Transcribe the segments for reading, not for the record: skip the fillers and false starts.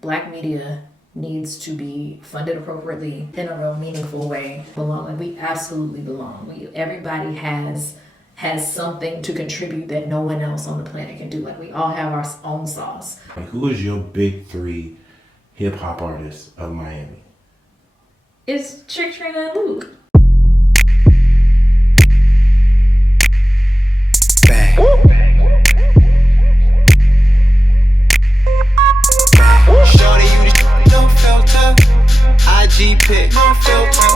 Black media needs to be funded appropriately in a real meaningful way. We absolutely belong. Everybody has something to contribute that no one else on the planet can do. Like, we all have our own sauce. Who is your big three hip hop artists of Miami? It's Trick, Trina, and Luke. Bang. Shorty, you the no filter. IG pic, no filter.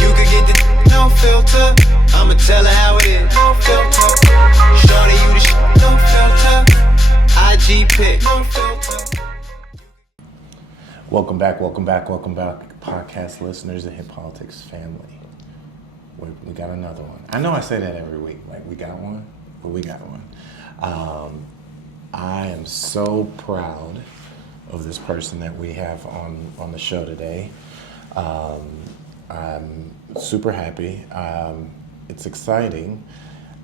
You could get the no filter. I'ma tell her how it is, no filter. Shorty, you the no filter. IG pic, no filter. Welcome back, podcast listeners and Hip Politics family. We got another one. I know I say that every week, like we got one, but we got one. I am so proud of this person that we have on the show today. I'm super happy. It's exciting.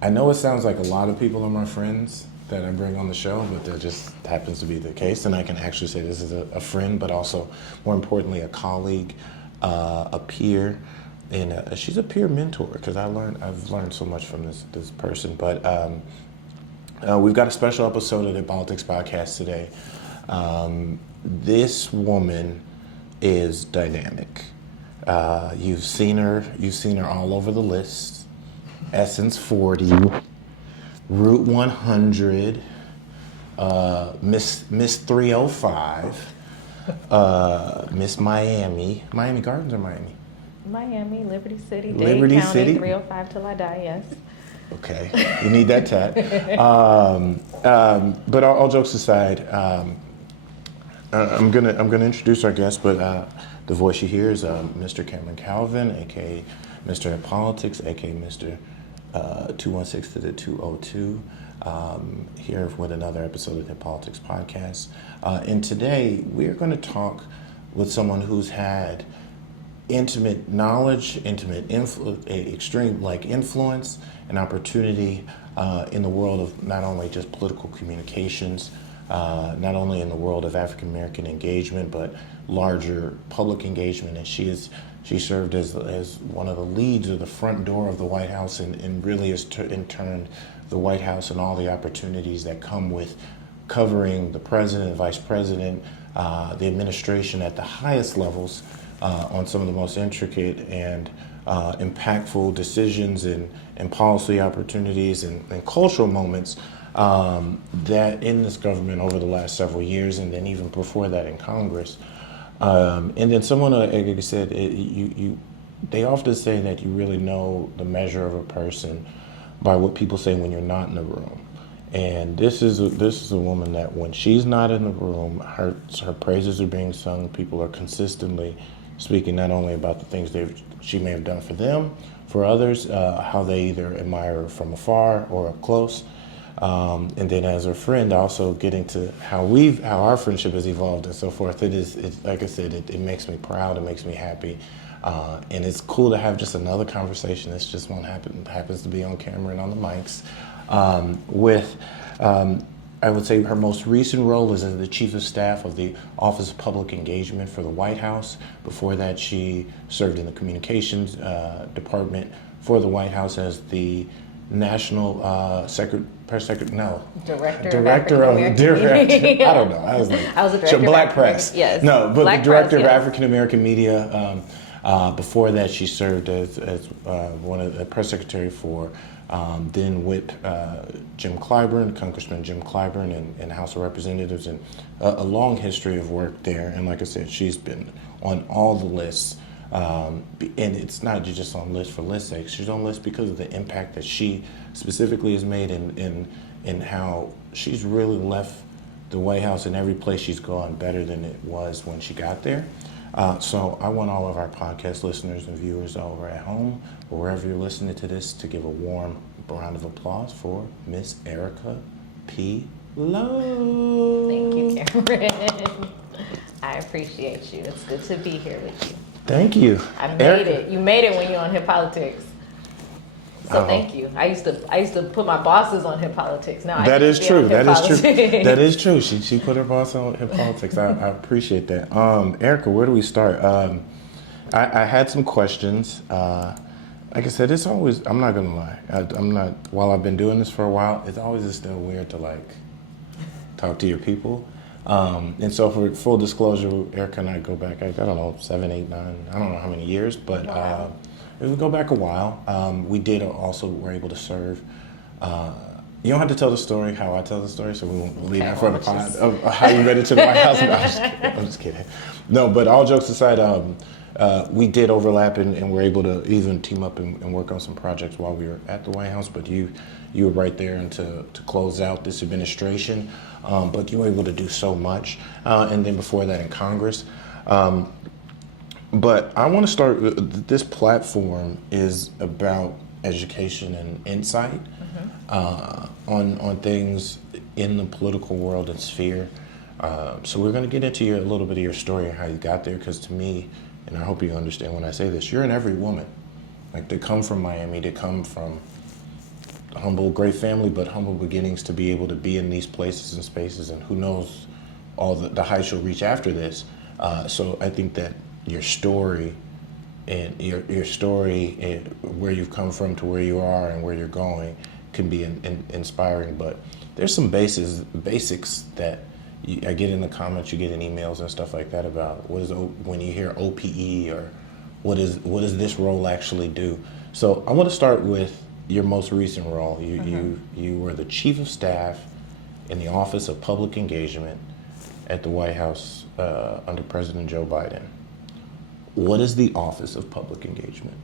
I know it sounds like a lot of people are my friends that I bring on the show, but that just happens to be the case. And I can actually say this is a friend, but also more importantly, a colleague, a peer, and she's a peer mentor because I've learned so much from this person. But we've got a special episode of the Politics Podcast today. This woman is dynamic. You've seen her all over the list. Essence 40, Route 100, Miss 305, Miss Miami Gardens or Miami? Miami, Liberty City, Liberty Dade County, City. 305 till I die, yes. Okay, you need that tat. But all jokes aside, I'm gonna introduce our guest, but the voice you hear is Mr. Cameron Calvin, aka Mr. Hip Politics, aka Mr. 216 to the 202. Here with another episode of the Hip Politics Podcast. And today we are going to talk with someone who's had intimate knowledge, extreme influence and opportunity in the world of not only just political communications, not only in the world of African American engagement, but larger public engagement. And she served as one of the leads or the front door of the White House, and really has in turn the White House and all the opportunities that come with covering the president, the vice president, the administration at the highest levels on some of the most intricate and impactful decisions and policy opportunities and cultural moments that in this government over the last several years, and then even before that in Congress. And then someone, like I said, they often say that you really know the measure of a person by what people say when you're not in the room. And this is a woman that when she's not in the room, her praises are being sung. People are consistently speaking not only about the things she may have done for them, for others, how they either admire her from afar or up close. And then as her friend, also getting to how our friendship has evolved and so forth. It's like I said, it makes me proud, it makes me happy. And it's cool to have just another conversation. This just happens to be on camera and on the mics. I would say her most recent role is as the Chief of Staff of the Office of Public Engagement for the White House. Before that, she served in the Communications Department for the White House as the National Director of I don't know. I was a director Black Press. Yes. No, but Black the Director Press, of yes. African American Media. Before that, she served as one of the press secretary for then Whip Jim Clyburn, Congressman Jim Clyburn, and House of Representatives, and a long history of work there. And like I said, she's been on all the lists. And it's not just on lists for list's sake. She's on lists because of the impact that she specifically has made in how she's really left the White House in every place she's gone better than it was when she got there. So I want all of our podcast listeners and viewers over at home or wherever you're listening to this to give a warm round of applause for Miss Erica P. Loewe. Thank you, Cameron. I appreciate you. It's good to be here with you. Thank you. I made it. You made it when you're on Hip Politics. So thank you. I used to put my bosses on hip politics. Now That is true. That is true. Politics. That is true. She put her boss on hip politics. I appreciate that. Erica, where do we start? I had some questions. Like I said, it's always, I'm not gonna lie. I'm not, while I've been doing this for a while, it's always still weird to like talk to your people. And so for full disclosure, Erica and I go back, I don't know, 7, 8, 9, I don't know how many years, but we go back a while. We did also, were able to serve. You don't have to tell the story how I tell the story, so we won't leave that for the pod of how you made it to the White House. No, I'm just kidding. No, but all jokes aside, we did overlap and were able to even team up and work on some projects while we were at the White House. But you were right there and to close out this administration. But you were able to do so much. And then before that in Congress. But I want to start with this platform is about education and insight on things in the political world and sphere. So we're going to get into a little bit of your story and how you got there, because to me, and I hope you understand when I say this, you're an every woman. Like, to come from Miami, to come from a humble, great family, but humble beginnings, to be able to be in these places and spaces, and who knows all the heights you'll reach after this. So I think that your story and your story and where you've come from to where you are and where you're going can be inspiring. But there's some basics that I get in the comments, you get in emails and stuff like that about when you hear OPE, or what does this role actually do? So I want to start with your most recent role. You were the Chief of Staff in the Office of Public Engagement at the White House under President Joe Biden. What is the Office of Public Engagement?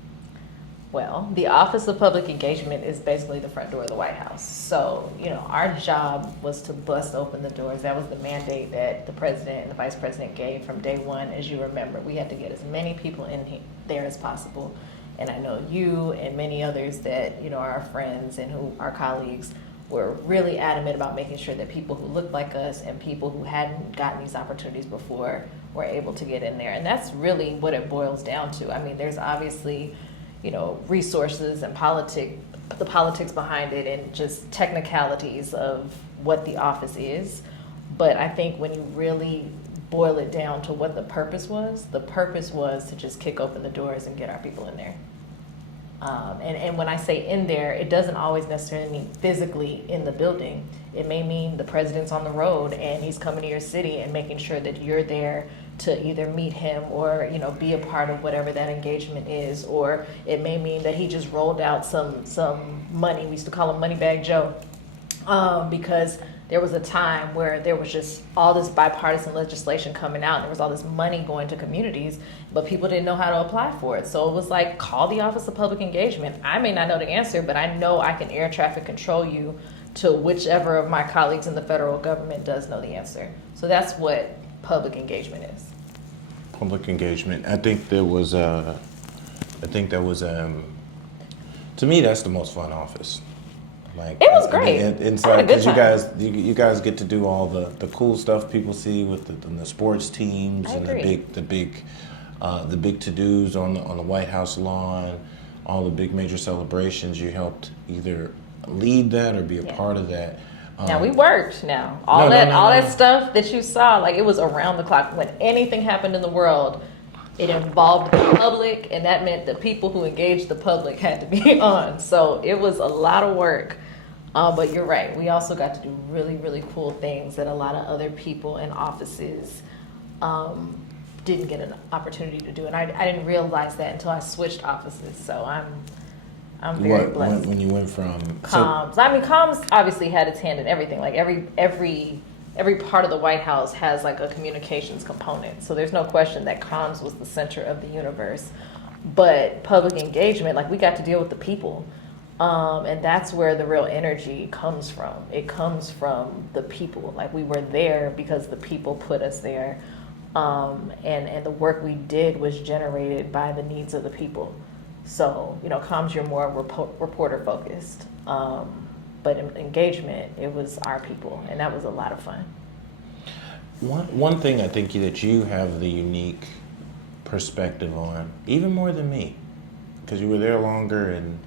Well, the Office of Public Engagement is basically the front door of the White House. So, our job was to bust open the doors. That was the mandate that the president and the vice president gave from day one. As you remember, we had to get as many people in there as possible. And I know you and many others that, are our friends and who our colleagues were really adamant about making sure that people who looked like us and people who hadn't gotten these opportunities before were able to get in there. And that's really what it boils down to. I mean, there's obviously resources and the politics behind it and just technicalities of what the office is. But I think when you really boil it down to what the purpose was to just kick open the doors and get our people in there. And when I say in there, it doesn't always necessarily mean physically in the building. It may mean the president's on the road and he's coming to your city and making sure that you're there to either meet him or be a part of whatever that engagement is. Or it may mean that he just rolled out some money. We used to call him Money Bag Joe, because there was a time where there was just all this bipartisan legislation coming out and there was all this money going to communities, but people didn't know how to apply for it. So it was like, call the Office of Public Engagement. I may not know the answer, but I know I can air traffic control you to whichever of my colleagues in the federal government does know the answer. So that's what public engagement is. Public engagement. I think that was to me, that's the most fun office. Like, it was great. Inside, because you guys get to do all the cool stuff people see with the sports teams and the big to-dos on the White House lawn, all the big major celebrations. You helped either lead that or be a part of that. Now we worked. All that stuff that you saw, like, it was around the clock. When anything happened in the world, it involved the public, and that meant the people who engaged the public had to be on. So it was a lot of work. But you're right. We also got to do really, really cool things that a lot of other people in offices didn't get an opportunity to do. And I didn't realize that until I switched offices. So I'm very blessed. When you went from comms. Comms obviously had its hand in everything. Like every part of the White House has like a communications component. So there's no question that comms was the center of the universe. But public engagement, like, we got to deal with the people. And that's where the real energy comes from. It comes from the people. Like, we were there because the people put us there. And the work we did was generated by the needs of the people. So, comms, you're more reporter focused. But in engagement, it was our people, and that was a lot of fun. One thing I think that you have the unique perspective on, even more than me, because you were there longer, and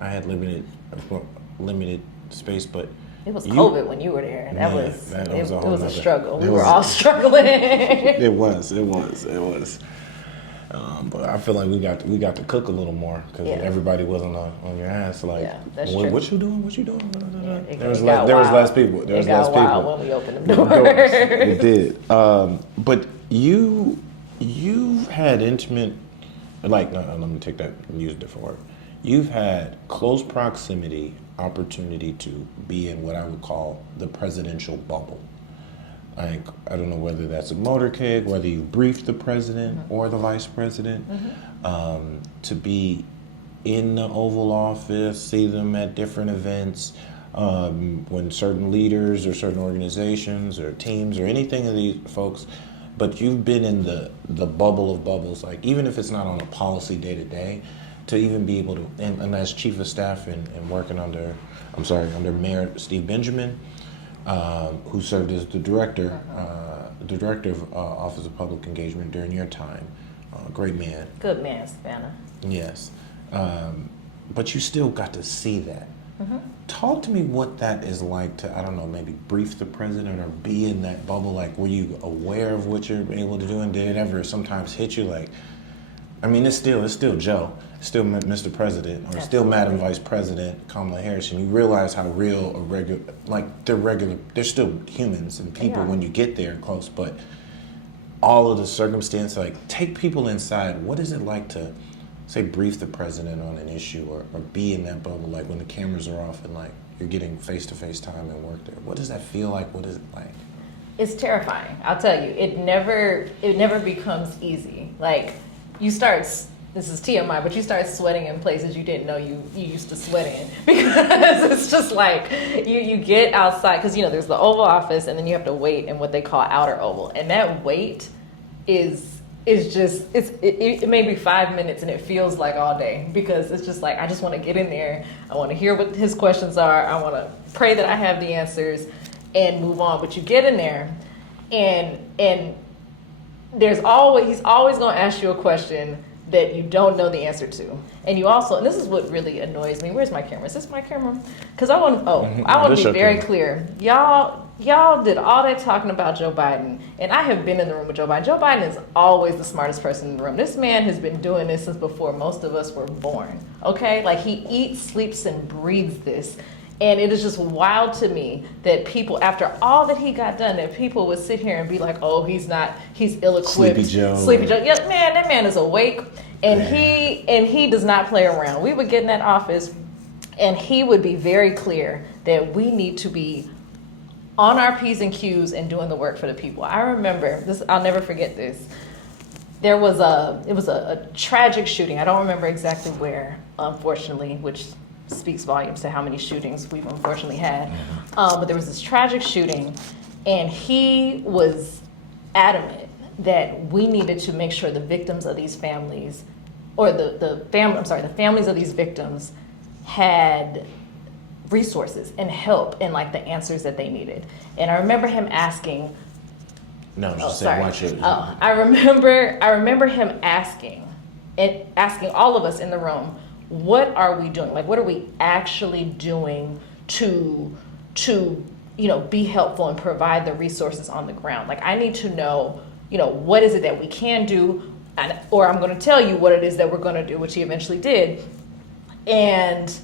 I had limited space, but It was COVID when you were there. That Man, was that it was a whole was a nother- struggle. it We was- were all struggling. it was. But I feel like we got to cook a little more because Yeah. everybody wasn't on your ass. Like, Yeah, that's what, true. what you doing? What you doing? It There was got less wild. people. There was It got less people. wild when we opened the doors. It did. But you've had intimate, like, no, let me take that and use a different word. You've had close proximity opportunity to be in what I would call the presidential bubble. Like, I don't know whether that's a motorcade, whether you briefed the president or the vice president, to be in the Oval Office, see them at different events, when certain leaders or certain organizations or teams or anything of these folks, but you've been in the bubble of bubbles, like even if it's not on a policy day to day, to even be able to, and as chief of staff and working under Mayor Steve Benjamin, who served as the director of Office of Public Engagement during your time. Great man. Good man, Savannah. Yes. But you still got to see that. Talk to me what that is like to, I don't know, maybe brief the president or be in that bubble. Like, were you aware of what you're able to do, and did it ever sometimes hit you like, I mean, it's still Joe, it's still Mr. President, or still Madam Vice President Kamala Harris, and you realize how real they're still humans and people when you get there close, but all of the circumstance, like, take people inside. What is it like to, say, brief the president on an issue, or be in that bubble, like when the cameras are off and like you're getting face-to-face time and work there? What does that feel like? What is it like? It's terrifying. I'll tell you. It never becomes easy. Like, you start, this is TMI, but you start sweating in places you didn't know you used to sweat in, because it's just like you get outside, because there's the Oval Office, and then you have to wait in what they call outer oval, and that wait is just it may be 5 minutes and it feels like all day, because it's just like, I just want to get in there, I want to hear what his questions are, I want to pray that I have the answers and move on. But you get in there, and he's always going to ask you a question that you don't know the answer to. And you also, and this is what really annoys me. Where's my camera? Is this my camera? Because I want to be very clear. Y'all did all that talking about Joe Biden, and I have been in the room with Joe Biden. Joe Biden is always the smartest person in the room. This man has been doing this since before most of us were born, okay? Like, he eats, sleeps, and breathes this. And it is just wild to me that people, after all that he got done, that people would sit here and be like, oh, he's ill-equipped. Sleepy Joe. Yeah, man, that man is awake, and he does not play around. We would get in that office, and he would be very clear that we need to be on our P's and Q's and doing the work for the people. I remember this, I'll never forget this. It was a tragic shooting. I don't remember exactly where, unfortunately, which speaks volumes to how many shootings we've unfortunately had. But there was this tragic shooting, and he was adamant that we needed to make sure the victims of these families, or the families of these victims had resources and help and like the answers that they needed. And I remember him asking, I remember him asking all of us in the room, what are we doing? Like, what are we actually doing to be helpful and provide the resources on the ground? Like, I need to know, what is it that we can do, or I'm going to tell you what it is that we're going to do, which he eventually did. And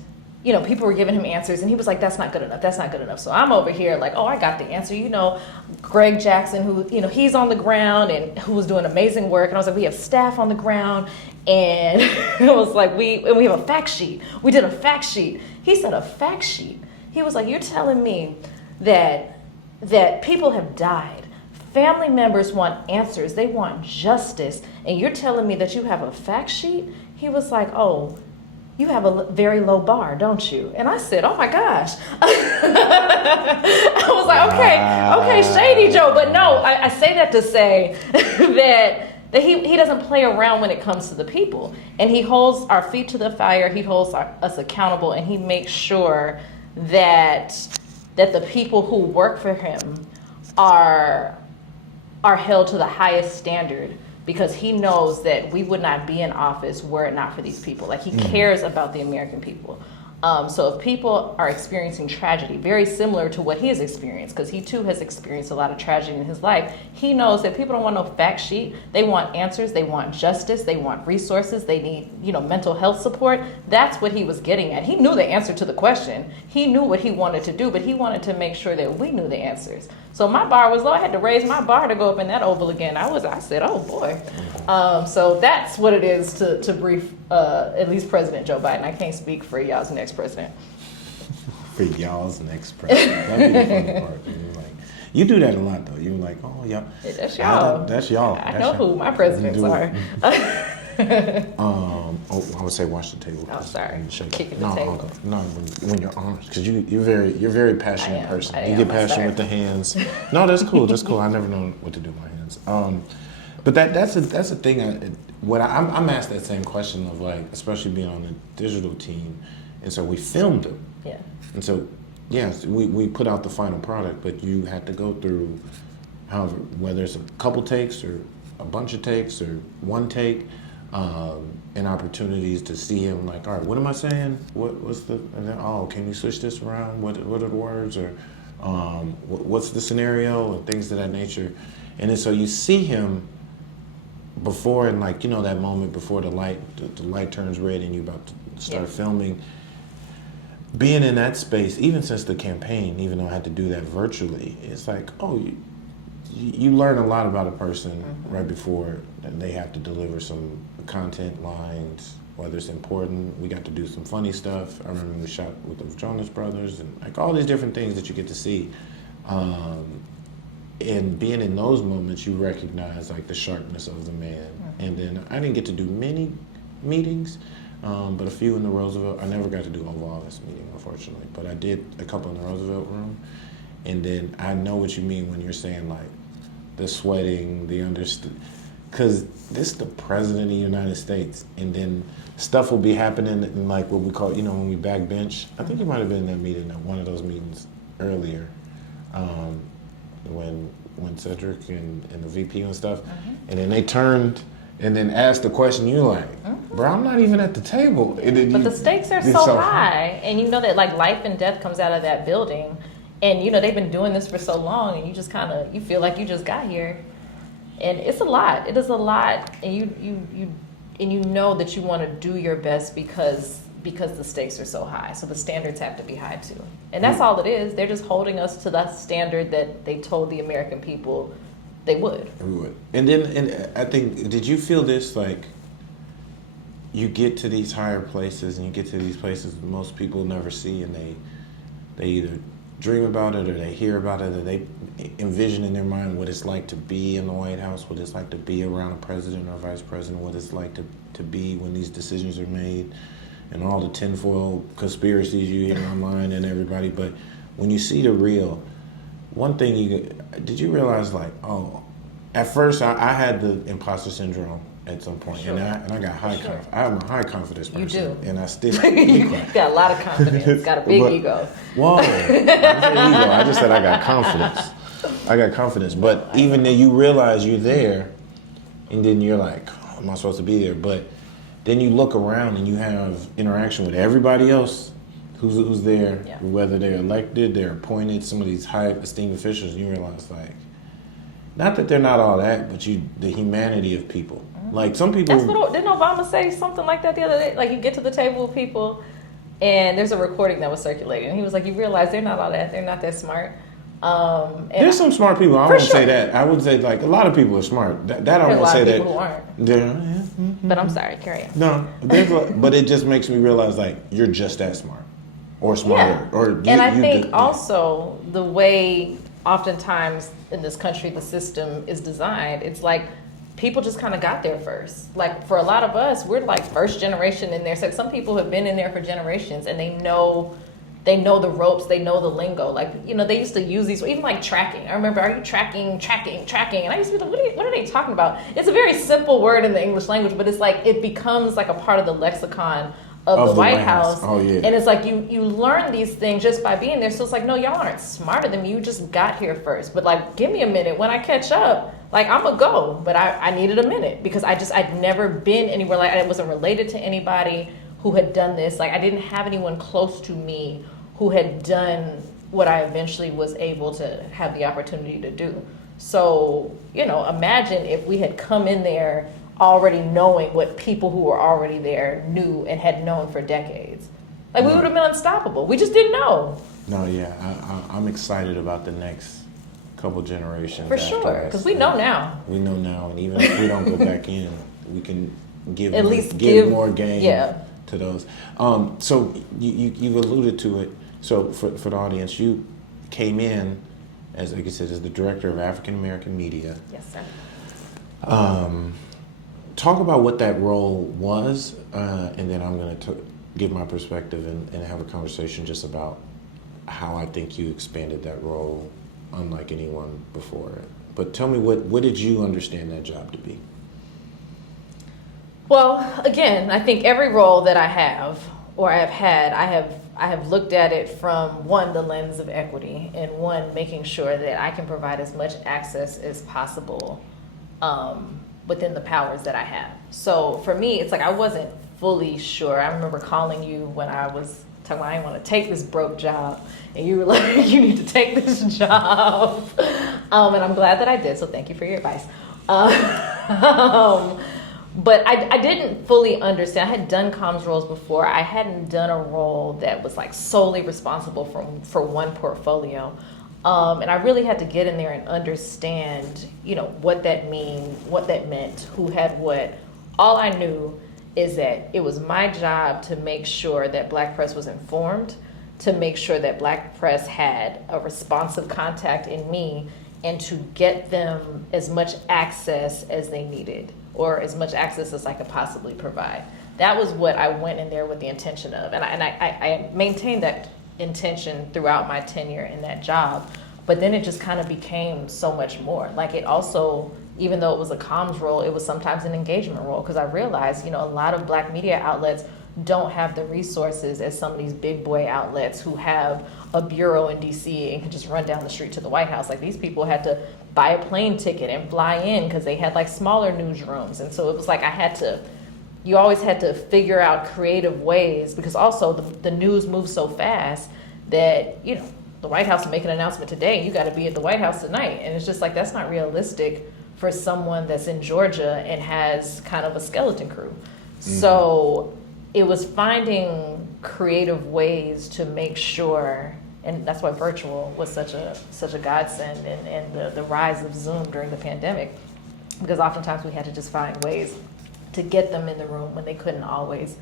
people were giving him answers, and he was like, that's not good enough. That's not good enough. So I'm over here like, oh, I got the answer. Greg Jackson, who, he's on the ground and who was doing amazing work. And I was like, we have staff on the ground. And it was like, we have a fact sheet. We did a fact sheet. He said, a fact sheet? He was like, you're telling me that people have died. Family members want answers. They want justice. And you're telling me that you have a fact sheet? He was like, oh, you have a very low bar, don't you? And I said, oh my gosh. I was like, okay, shady Joe. But no, I say that to say that he doesn't play around when it comes to the people. And he holds our feet to the fire. He holds us accountable, and he makes sure that the people who work for him are held to the highest standard, because he knows that we would not be in office were it not for these people. Like, he cares about the American people. So if people are experiencing tragedy, very similar to what he has experienced, because he too has experienced a lot of tragedy in his life, he knows that people don't want no fact sheet. They want answers. They want justice. They want resources. They need, mental health support. That's what he was getting at. He knew the answer to the question. He knew what he wanted to do, but he wanted to make sure that we knew the answers. So my bar was low. I had to raise my bar to go up in that oval again. I said, oh boy. So that's what it is to brief at least President Joe Biden. I can't speak for y'all's next president. For y'all's next president. That'd be the funny part. You do that a lot though. You're like, oh yeah. That's y'all. That's y'all. I know who my presidents are. I would say wash the table. Oh, sorry. Kicking the table. No, when you're on, because you're a very passionate person. You get passionate with the hands. No, that's cool. That's cool. I never know what to do with my hands. But that's a thing. I'm asked that same question of like, especially being on the digital team, and so we filmed them. Yeah. And so, yes, we put out the final product, but you had to go through, however, whether it's a couple takes or a bunch of takes or one take, and opportunities to see him like, all right, what am I saying? What's the, and then, oh, can you switch this around? What are the words? Or what's the scenario? And things of that nature. And then so you see him before, and like, that moment before the light turns red and you're about to start filming. Being in that space, even since the campaign, even though I had to do that virtually, it's like, oh, you learn a lot about a person right before they have to deliver some content lines, whether it's important. We got to do some funny stuff. I remember we shot with the Jonas Brothers and like all these different things that you get to see. And being in those moments, you recognize like the sharpness of the man. And then I didn't get to do many meetings, but a few in the Roosevelt. I never got to do Oval Office meeting, unfortunately, but I did a couple in the Roosevelt room. And then I know what you mean when you're saying like the sweating, the because this is the president of the United States, and then stuff will be happening in like what we call, when we backbench. I think you might have been in that meeting, at one of those meetings earlier, when Cedric and the VP and stuff, and then they turned and then asked the question. You're like, bro, I'm not even at the table. But the stakes are so high, and you know that like life and death comes out of that building, and they've been doing this for so long, and you just you feel like you just got here, and it's a lot. It is a lot, and you know that you want to do your best because the stakes are so high. So the standards have to be high too. And that's all it is. They're just holding us to that standard that they told the American people they would. We would. And I think, did you feel this, like, you get to these higher places and you get to these places most people never see, and they either dream about it or they hear about it, or they envision in their mind what it's like to be in the White House, what it's like to be around a president or vice president, what it's like to be when these decisions are made, and all the tinfoil conspiracies you hear online and everybody. But when you see the real, one thing did you realize, like, oh, at first I had the imposter syndrome at some point, sure. and I got high confidence. I'm a high confidence person. You do. And I still you got a lot of confidence, got a big ego. Whoa, I didn't say ego, I just said I got confidence. I got confidence, but even then you realize you're there, and then you're like, oh, am I supposed to be there? But then you look around and you have interaction with everybody else who's there, whether they're elected, they're appointed, some of these high esteemed officials, and you realize, like, not that they're not all that, but the humanity of people. Like, some people... That's what, didn't Obama say something like that the other day? Like, you get to the table with people, and there's a recording that was circulating, and he was like, you realize they're not all that, they're not that smart. There's some smart people. I won't say that. I would say, like, a lot of people are smart. That I won't say that. There's a lot of people who aren't. But I'm sorry, carry on. No, but it just makes me realize, like, you're just that smart, or smarter, or. And I think also the way oftentimes in this country the system is designed, it's like people just kind of got there first. Like, for a lot of us, we're like first generation in there. So some people have been in there for generations, and they know the ropes, they know the lingo. Like, they used to use these, even like tracking. I remember, are you tracking? And I used to be like, what are they talking about? It's a very simple word in the English language, but it's like, it becomes like a part of the lexicon of the White House. Oh, yeah. And it's like, you learn these things just by being there. So it's like, no, y'all aren't smarter than me. You just got here first. But like, give me a minute. When I catch up, like, I'm gonna go. But I needed a minute because I'd never been anywhere. Like, I wasn't related to anybody who had done this. Like, I didn't have anyone close to me who had done what I eventually was able to have the opportunity to do. So, imagine if we had come in there already knowing what people who were already there knew and had known for decades. Like, we would have been unstoppable. We just didn't know. No, yeah, I'm excited about the next couple generations. For sure, because we know now. We know now, and even if we don't go back in, we can give more game to those. So you've alluded to it. So for the audience, you came in as, like you said, as the director of African American media. Yes, sir. Talk about what that role was, and then I'm going to give my perspective and have a conversation just about how I think you expanded that role unlike anyone before it. But tell me, what did you understand that job to be? Well, again, I think every role that I have or I have had, I have looked at it from one, the lens of equity, and one, making sure that I can provide as much access as possible within the powers that I have. So for me, it's like I wasn't fully sure. I remember calling you when I was talking about I didn't want to take this broke job, and you were like, you need to take this job. And I'm glad that I did, so thank you for your advice. But I didn't fully understand. I had done comms roles before. I hadn't done a role that was like solely responsible for one portfolio. And I really had to get in there and understand, what that meant, who had what. All I knew is that it was my job to make sure that Black press was informed, to make sure that Black press had a responsive contact in me, and to get them as much access as they needed, or as much access as I could possibly provide. That was what I went in there with the intention of. And I maintained that intention throughout my tenure in that job. But then it just kind of became so much more. Like, it also, even though it was a comms role, it was sometimes an engagement role, because I realized, a lot of Black media outlets don't have the resources as some of these big boy outlets who have a bureau in DC and can just run down the street to the White House. Like, these people had to buy a plane ticket and fly in because they had like smaller newsrooms. And so it was like you always had to figure out creative ways, because also the news moves so fast that, the White House will make an announcement today, you got to be at the White House tonight. And it's just like, that's not realistic for someone that's in Georgia and has kind of a skeleton crew. Mm-hmm. So it was finding creative ways to make sure, and that's why virtual was such a godsend, and the rise of Zoom during the pandemic, because oftentimes we had to just find ways to get them in the room when they couldn't always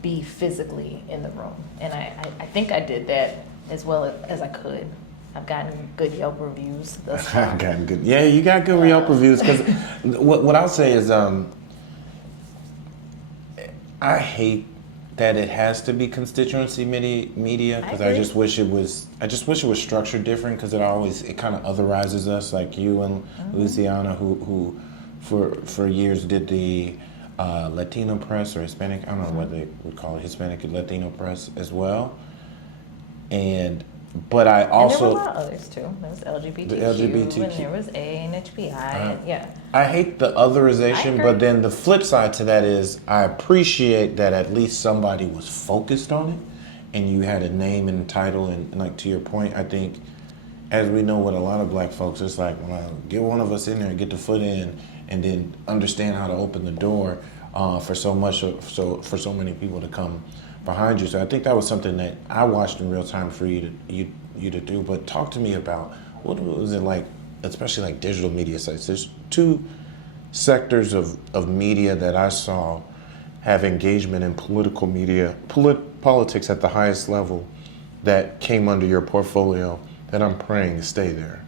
be physically in the room. And I think I did that as well as I could. I've gotten good Yelp reviews thus far. I've gotten good. Yeah, you got good Yelp reviews. Because what I'll say is, I hate that it has to be constituency media, because I just wish it was structured different, because it kind of otherizes us, like you and Louisiana, who for years did the Latino press or Hispanic, I don't know what they would call it, Hispanic and Latino press as well. But I also... And there were a lot of others too. There was LGBTQ, and there was A and HBI, yeah. I hate the otherization, but then the flip side to that is I appreciate that at least somebody was focused on it, and you had a name and title, and like to your point, I think, as we know with a lot of Black folks, it's like, well, get one of us in there, get the foot in, and then understand how to open the door for so many people to come behind you. So I think that was something that I watched in real time for you to do. But talk to me about what was it like, especially like digital media sites. There's two sectors of media that I saw have engagement in political media, politics at the highest level, that came under your portfolio that I'm praying to stay there.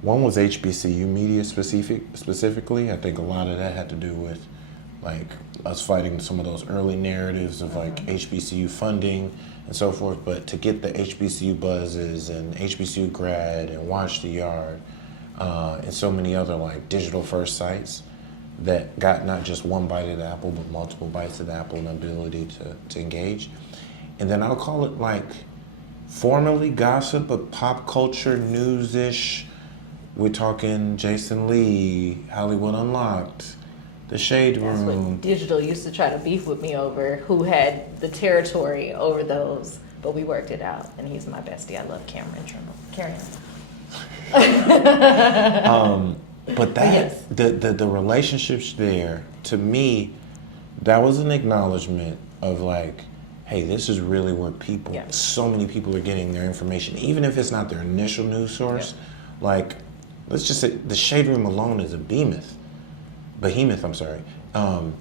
One was HBCU media specifically. I think a lot of that had to do with like us fighting some of those early narratives of like HBCU funding and so forth, but to get the HBCU buzzes and HBCU grad and Watch the Yard and so many other like digital first sites that got not just one bite of the apple, but multiple bites of the apple and ability to engage. And then I'll call it like formerly gossip, but pop culture, news-ish. We're talking Jason Lee, Hollywood Unlocked, the shade That's what room. digital used to try to beef with me over, who had the territory over those, but we worked it out, and he's my bestie. I love Cameron Trimble. Carry on. But that Yes. the relationships there, to me, that was an acknowledgement of like, hey, this is really where people, Yeah. so many people are getting their information, even if it's not their initial news source. Like, let's just say the shade room alone is a behemoth, I'm sorry,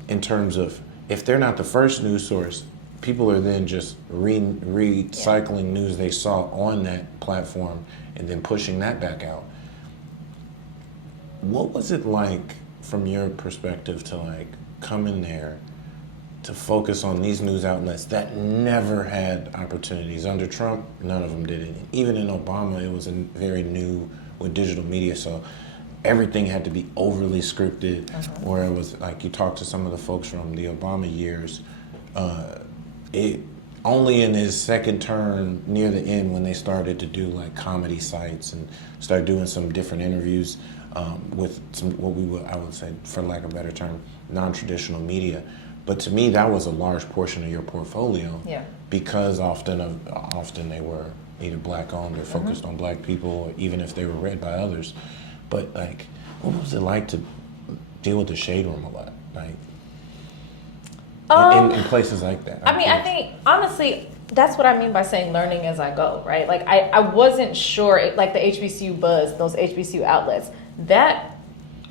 in terms of if they're not the first news source, people are then just recycling news they saw on that platform and then pushing that back out. What was it like from your perspective to like come in there to focus on these news outlets that never had opportunities? Under Trump, none of them did it. Even in Obama, it was very new with digital media, so everything had to be overly scripted. Or it was like you talk to some of the folks from the Obama years, it only in his second term near the end when they started to do like comedy sites and start doing some different interviews with some I would say, for lack of a better term, non-traditional media. But to me, that was a large portion of your portfolio. Yeah. Because often they were either black owned or focused on black people, or even if they were read by others. But like, what was it like to deal with the shade room a lot? Like, in places like that. I mean, I think, honestly, that's what I mean by saying learning as I go, right? Like, I wasn't sure, like the HBCU buzz, those HBCU outlets, that,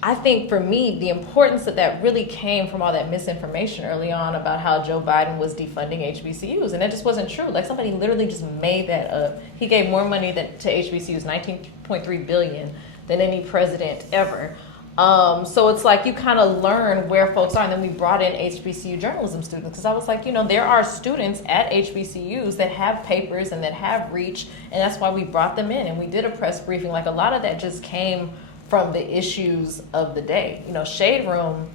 I think for me, the importance of that really came from all that misinformation early on about how Joe Biden was defunding HBCUs, and that just wasn't true. Like, somebody literally just made that up. He gave more money to HBCUs, $19.3 billion, than any president ever. So it's like you kind of learn where folks are. And then we brought in HBCU journalism students because I was like, there are students at HBCUs that have papers and that have reach. And that's why we brought them in. And we did a press briefing. Like, a lot of that just came from the issues of the day. Shade Room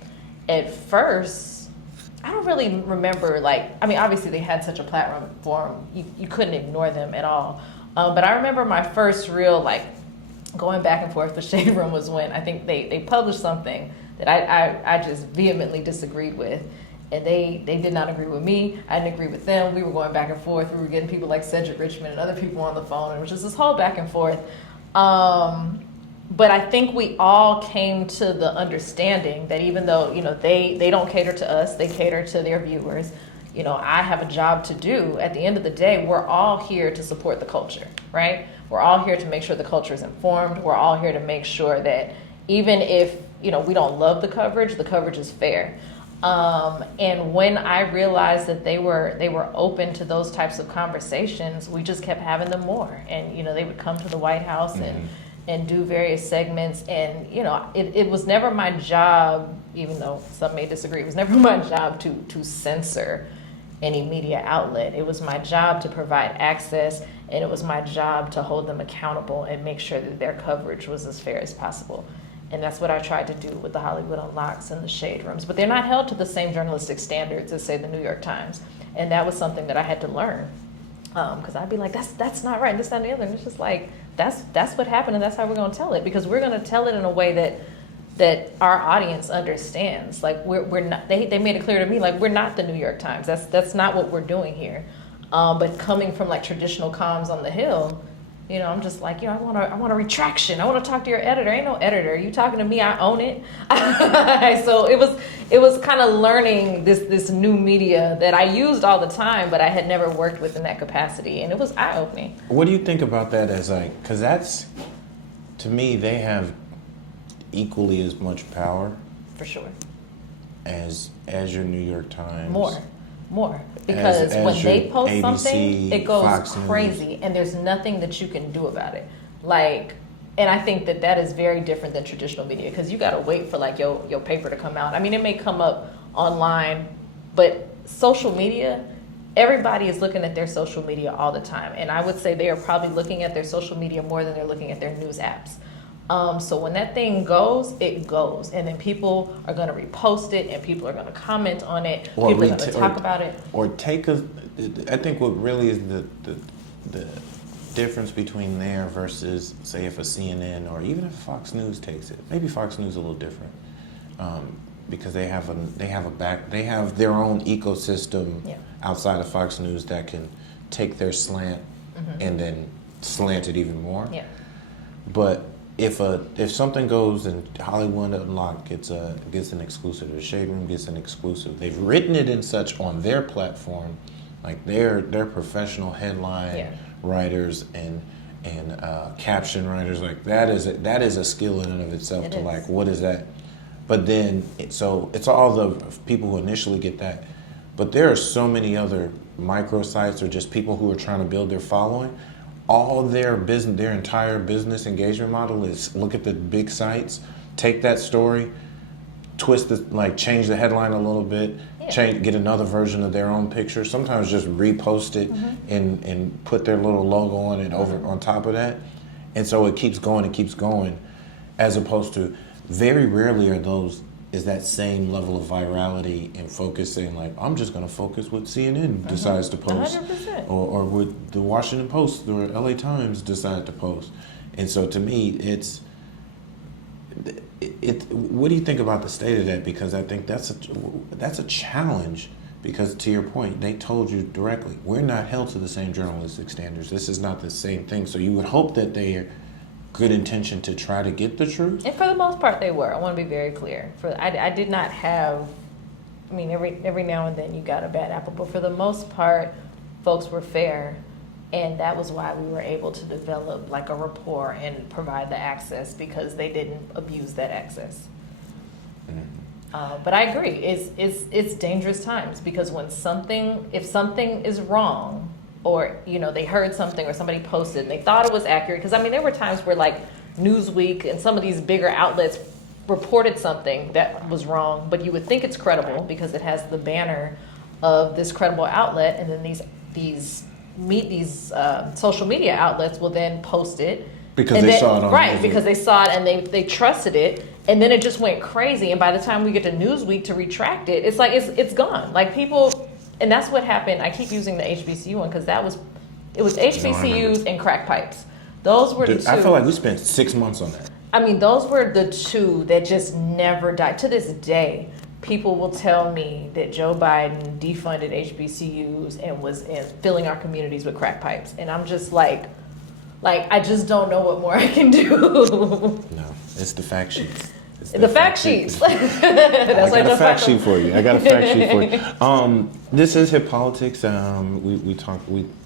at first, I don't really remember, obviously they had such a platform, you couldn't ignore them at all. But I remember my first real, going back and forth with Shade Room was when I think they published something that I just vehemently disagreed with. And they did not agree with me. I didn't agree with them. We were going back and forth. We were getting people like Cedric Richmond and other people on the phone. And it was just this whole back and forth. But I think we all came to the understanding that even though, they don't cater to us, they cater to their viewers. I have a job to do. At the end of the day, we're all here to support the culture, right? We're all here to make sure the culture is informed. We're all here to make sure that even if, we don't love the coverage is fair. And when I realized that they were open to those types of conversations, we just kept having them more. And, they would come to the White House and do various segments. And, it was never my job, even though some may disagree, it was never my job to censor any media outlet. It was my job to provide access, and it was my job to hold them accountable and make sure that their coverage was as fair as possible. And that's what I tried to do with the Hollywood Unlocks and the Shade Rooms. But they're not held to the same journalistic standards as, say, the New York Times. And that was something that I had to learn. Because I'd be like, that's not right, this, that, and the other. And it's just like, that's what happened, and that's how we're going to tell it. Because we're going to tell it in a way that our audience understands. Like, we're not, they made it clear to me, like, we're not the New York Times. That's not what we're doing here. But coming from like traditional comms on the Hill, I'm just like, I want a retraction. I want to talk to your editor. Ain't no editor. You talking to me? I own it. So it was kind of learning this new media that I used all the time, but I had never worked with in that capacity, and it was eye opening. What do you think about that as because that's, to me, they have equally as much power For sure. as your New York Times. More. Because as when they post ABC, something, it goes Fox crazy, News. And there's nothing that you can do about it. And I think that is very different than traditional media, because you got to wait for your paper to come out. I mean, it may come up online, but social media, everybody is looking at their social media all the time. And I would say they are probably looking at their social media more than they're looking at their news apps. So when that thing goes, it goes. And then people are going to repost it, and people are going to comment on it. People are going to talk about it. Or I think what really is the difference between there versus, say, if a CNN or even if Fox News takes it. Maybe Fox News is a little different. because they have their own ecosystem Yeah. outside of Fox News that can take their slant and then slant it even more. Yeah. But if something goes and Hollywood Unlocked gets an exclusive, the Shade Room gets an exclusive, they've written it in such on their platform, like they're professional headline writers and caption writers, like that is a skill in and of itself. It to is. like, what is that? But then it's all the people who initially get that, but there are so many other microsites or just people who are trying to build their following. All their entire business engagement model is look at the big sites, take that story, twist change the headline a little bit, get another version of their own picture. Sometimes just repost it and put their little logo on it over on top of that, and so it keeps going, as opposed to very rarely is that same level of virality and focusing like, I'm just going to focus what CNN decides to post 100%. or what the Washington Post or LA Times decide to post. And so to me, what do you think about the state of that? Because I think that's a challenge, because to your point, they told you directly, we're not held to the same journalistic standards. This is not the same thing. So you would hope that they're good intention to try to get the truth. And for the most part, they were. I want to be very clear. I did not have. I mean, every now and then you got a bad apple, but for the most part, folks were fair, and that was why we were able to develop like a rapport and provide the access, because they didn't abuse that access. But I agree, it's dangerous times, because if something is wrong, or they heard something or somebody posted and they thought it was accurate, because I mean there were times where like Newsweek and some of these bigger outlets reported something that was wrong, but you would think it's credible because it has the banner of this credible outlet, and then these social media outlets will then post it because they saw it on right Newsweek. Because they saw it and they trusted it, and then it just went crazy, and by the time we get to Newsweek to retract it, it's like it's gone. Like people. And that's what happened. I keep using the HBCU one because it was HBCUs and crack pipes. Those were the two. I feel like we spent 6 months on that. I mean, those were the two that just never died. To this day, people will tell me that Joe Biden defunded HBCUs and was filling our communities with crack pipes. And I'm just like I just don't know what more I can do. No, it's the fact sheets. The fact sheets. I got a fact sheet for you. This is Hip Politics. We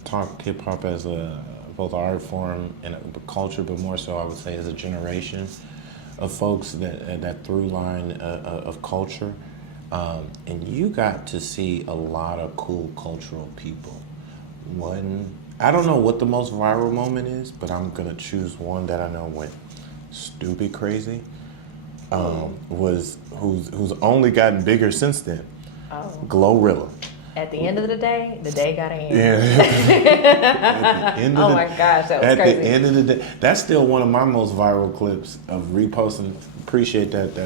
talk hip hop as both an art form and a culture, but more so I would say as a generation of folks that through line of culture. And you got to see a lot of cool cultural people. I don't know what the most viral moment is, but I'm gonna choose one that I know went stupid crazy. Who's only gotten bigger since then. Glorilla. At the end of the day got in. Yeah. Oh my gosh, that was crazy. At the end of the day, that's still one of my most viral clips of reposting. Appreciate that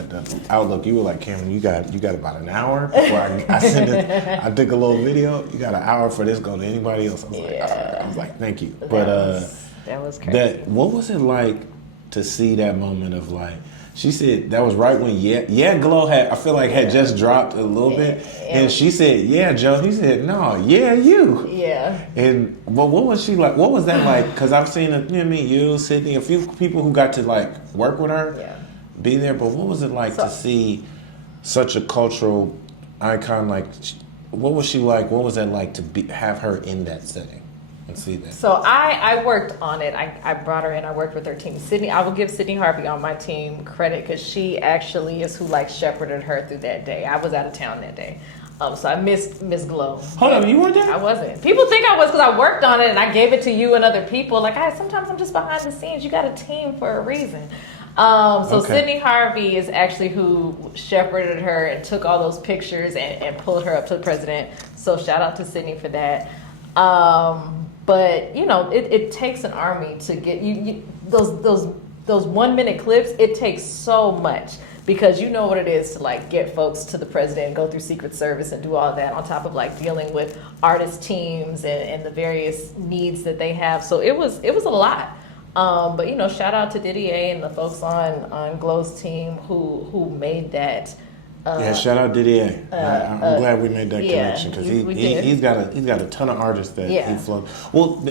outlook. You were like, Cameron, you got about an hour before I send it. I took a little video. You got an hour for this. Go to anybody else. I was like, thank you. But that was crazy. What was it like to see that moment of like? She said that was right when Glow had just dropped a little bit, and she said, "Yeah, Joe." He said, "No, yeah, you." Yeah. And what was she like? What was that like? Because I've seen you, Sydney, a few people who got to like work with her, be there. But what was it like to see such a cultural icon? Like, what was she like? What was that like to have her in that setting? See that. So I worked on it. I brought her in. I worked with her team. Sydney, I will give Sydney Harvey on my team credit because she actually is who like shepherded her through that day. I was out of town that day. So I missed Miss Glow. Hold on, you weren't there? I wasn't. People think I was because I worked on it and I gave it to you and other people. Like sometimes I'm just behind the scenes. You got a team for a reason. Okay. Sydney Harvey is actually who shepherded her and took all those pictures and pulled her up to the president. So shout out to Sydney for that. But it takes an army to get you those 1 minute clips. It takes so much because you know what it is to like get folks to the president and go through Secret Service and do all that on top of like dealing with artist teams and the various needs that they have. So it was a lot. But shout out to Didier and the folks on Glow's team who made that Yeah, shout out Didier. I'm glad we made that connection because he's got a ton of artists that he flows. Well,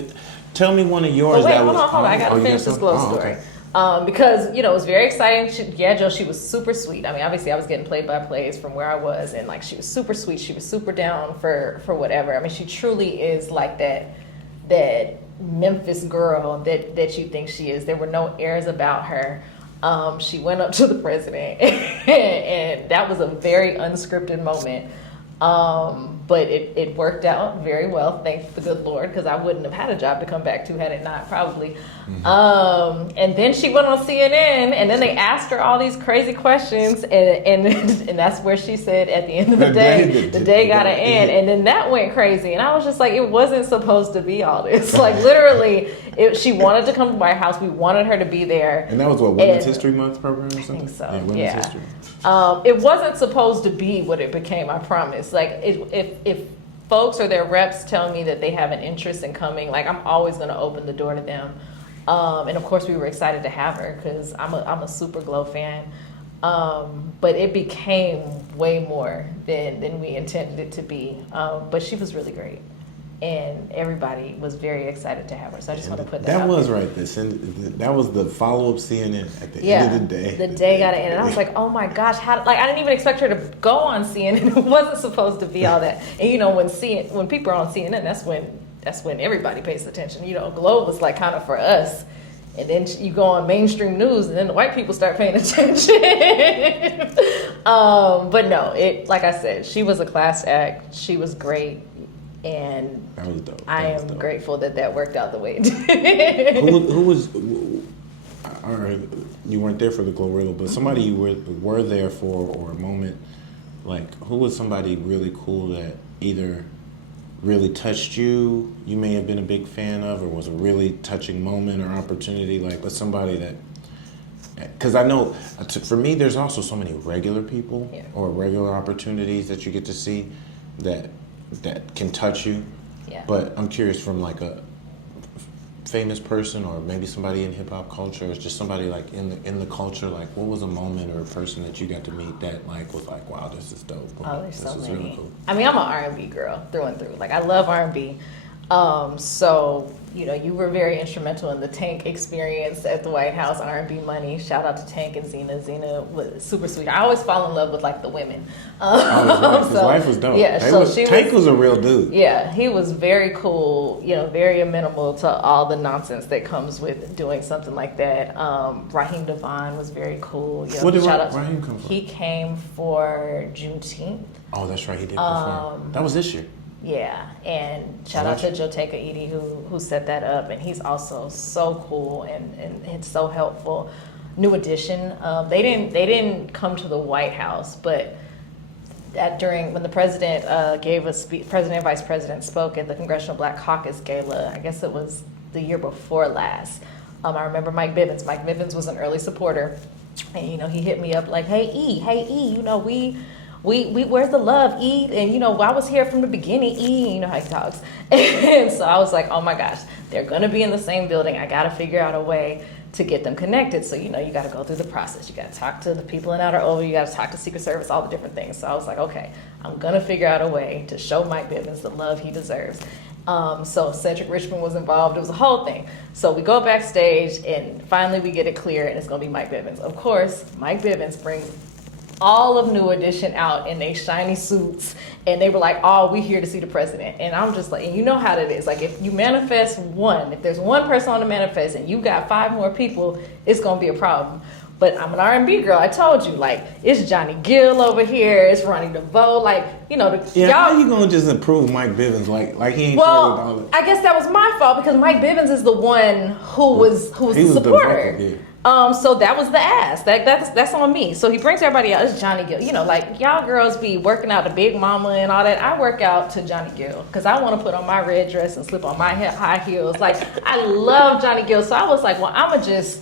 tell me one of yours. Wait, that hold was. on. I gotta finish this glow story. Okay. Because it was very exciting. Joe, she was super sweet. I mean, obviously, I was getting play-by-plays from where I was, and like she was super sweet. She was super down for whatever. I mean, she truly is like that Memphis girl that you think she is. There were no airs about her. She went up to the president, and that was a very unscripted moment. But it worked out very well, thank the good Lord, because I wouldn't have had a job to come back to had it not, probably. Mm-hmm. And then she went on CNN, and then they asked her all these crazy questions, and that's where she said, at the end of the day, the day got to end. And then that went crazy, and I was just like, it wasn't supposed to be all this. Like, literally, she wanted to come to the White House. We wanted her to be there. And that was what, Women's History Month program or something? I think so, yeah. Women's History. It wasn't supposed to be what it became, I promise. Like, if folks or their reps tell me that they have an interest in coming, like, I'm always going to open the door to them. And of course, we were excited to have her because I'm a super Glow fan. But it became way more than we intended it to be. But she was really great. And everybody was very excited to have her. So I just want to put that out was there. right. That was the follow-up CNN at the end of the day. The day got to end. And I was like, oh my gosh, I didn't even expect her to go on CNN. It wasn't supposed to be all that. And when people are on CNN, that's when everybody pays attention. Glow was like kind of for us. And then you go on mainstream news, and then the white people start paying attention. But no, like I said, she was a class act. She was great. And that was dope. I am grateful that worked out the way it did. Who was? All right, you weren't there for the Glorilla, but somebody you were there for, or a moment, like who was somebody really cool that either really touched you, you may have been a big fan of, or was a really touching moment or opportunity, like with somebody that. Because I know, for me, there's also so many regular people or regular opportunities that you get to see that can touch you. Yeah. But I'm curious, from like a famous person or maybe somebody in hip hop culture, or just somebody like in the culture, like what was a moment or a person that you got to meet that like was like, wow, this is dope. Oh, there's so many. Really cool. I mean, I'm an R&B girl through and through. Like, I love R&B. So, you were very instrumental in the Tank experience at the White House, R&B Money. Shout out to Tank and Zena. Zena was super sweet. I always fall in love with, like, the women. His wife was dope. Yeah, Tank was a real dude. Yeah, he was very cool, very amenable to all the nonsense that comes with doing something like that. Raheem Devon was very cool. What did Raheem come for? He came for Juneteenth. Oh, that's right. He did perform. That was this year. Yeah, and shout out to Joteka Edie who set that up, and he's also so cool and so helpful. New Edition, they didn't come to the White House, but when the president gave a speech, president and vice president spoke at the Congressional Black Caucus Gala. I guess it was the year before last. I remember Mike Bivins. Mike Bivins was an early supporter, and he hit me up like, hey E, we where's the love, E? And I was here from the beginning, E. You know how he talks. And so I was like, oh my gosh, they're gonna be in the same building. I gotta figure out a way to get them connected. So you gotta go through the process. You gotta talk to the people in Outer Oval. You gotta talk to Secret Service, all the different things. So I was like, okay, I'm gonna figure out a way to show Mike Bivins the love he deserves. So Cedric Richmond was involved. It was a whole thing. So we go backstage, and finally we get it clear, and it's gonna be Mike Bivins. Of course, Mike Bivins brings all of New Edition out in they shiny suits, and they were like, oh, we here to see the president. And I'm just like, and you know how that is. Like, if you manifest if there's one person on the manifest and you got 5 more people, it's gonna be a problem. But I'm an R&B girl. I told you, like, it's Johnny Gill over here, it's Ronnie DeVoe, like, how you gonna just improve Mike Bivins like he ain't with all of it? I guess that was my fault, because Mike Bivins is the one who was the supporter. The vocal, So that was the ass. That's on me. So he brings everybody out. It's Johnny Gill. Like, y'all girls be working out to Big Mama and all that. I work out to Johnny Gill because I want to put on my red dress and slip on my high heels. Like, I love Johnny Gill. So I was like, well, I'ma just